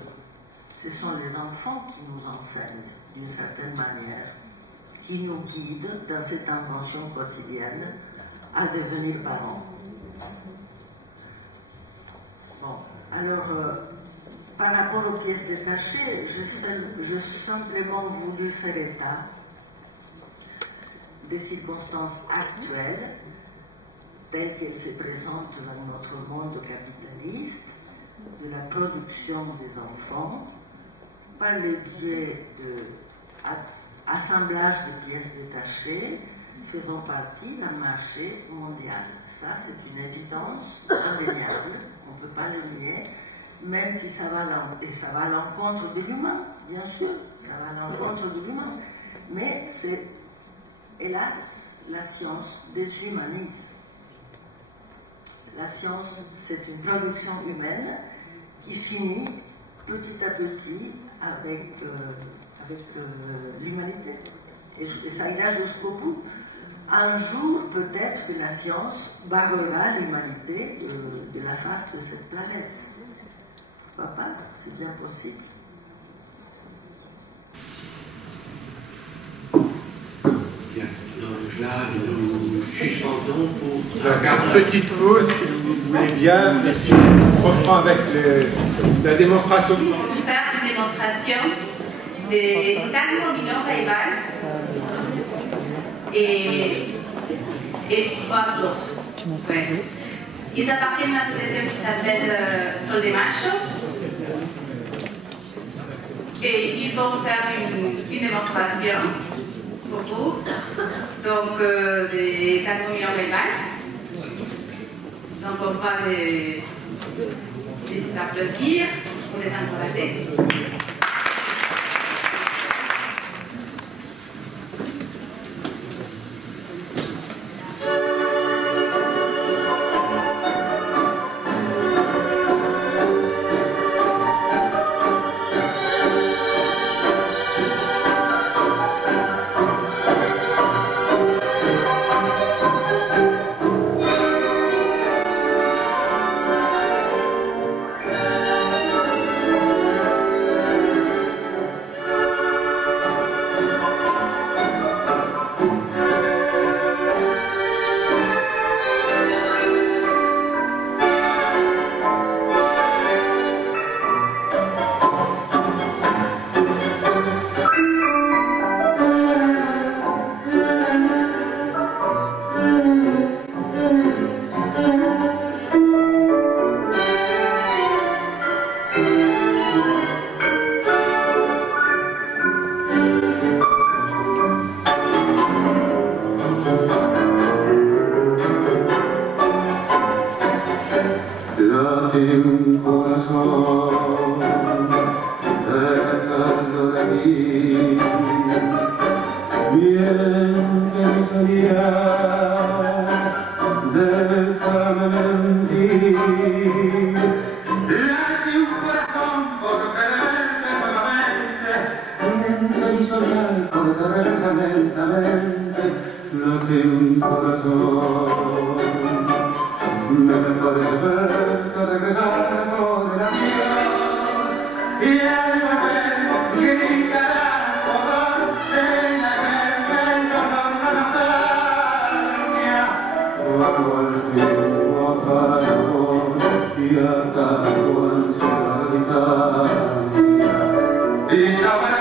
Ce sont les enfants qui nous enseignent, d'une certaine manière, qui nous guident dans cette invention quotidienne à devenir parents. Bon, alors, par rapport aux pièces détachées, j'ai simplement voulu faire état des circonstances actuelles, telles qu'elles se présentent dans notre monde capitaliste, de la production des enfants, par le biais de assemblage de pièces détachées, faisant partie d'un marché mondial. Ça, c'est une évidence indéniable, on ne peut pas le nier, même si ça va à l'encontre de l'humain, bien sûr, ça va à l'encontre de l'humain, mais c'est, hélas, la science déshumanise. La science, c'est une production humaine qui finit petit à petit avec l'humanité. Et ça ira jusqu'au bout. Un jour, peut-être que la science barrera l'humanité de la face de cette planète. Pourquoi pas? C'est bien possible. Bien. Donc là, nous suspendons pour... Donc, petite pause, si vous voulez bien. On reprend avec la démonstration. On va faire une démonstration de tango milonga y vals et barbos. Ouais. Ils appartiennent à une association qui s'appelle Sol de Macho. Et ils vont faire une démonstration pour vous. Donc, des tango milonga y vals. Donc, on va les applaudir pour les encourager. ti. Miente mi soñar, déjame mentir. Late un corazón por perderte nuevamente. Miente mi soñar, por quererte lentamente. Late un corazón. Me parece verte regresar por la tierra. Y el bebé gritará color de la tremenda nostalgia. Cuando al fin apagó y acabó en su guitarra. Y sabrá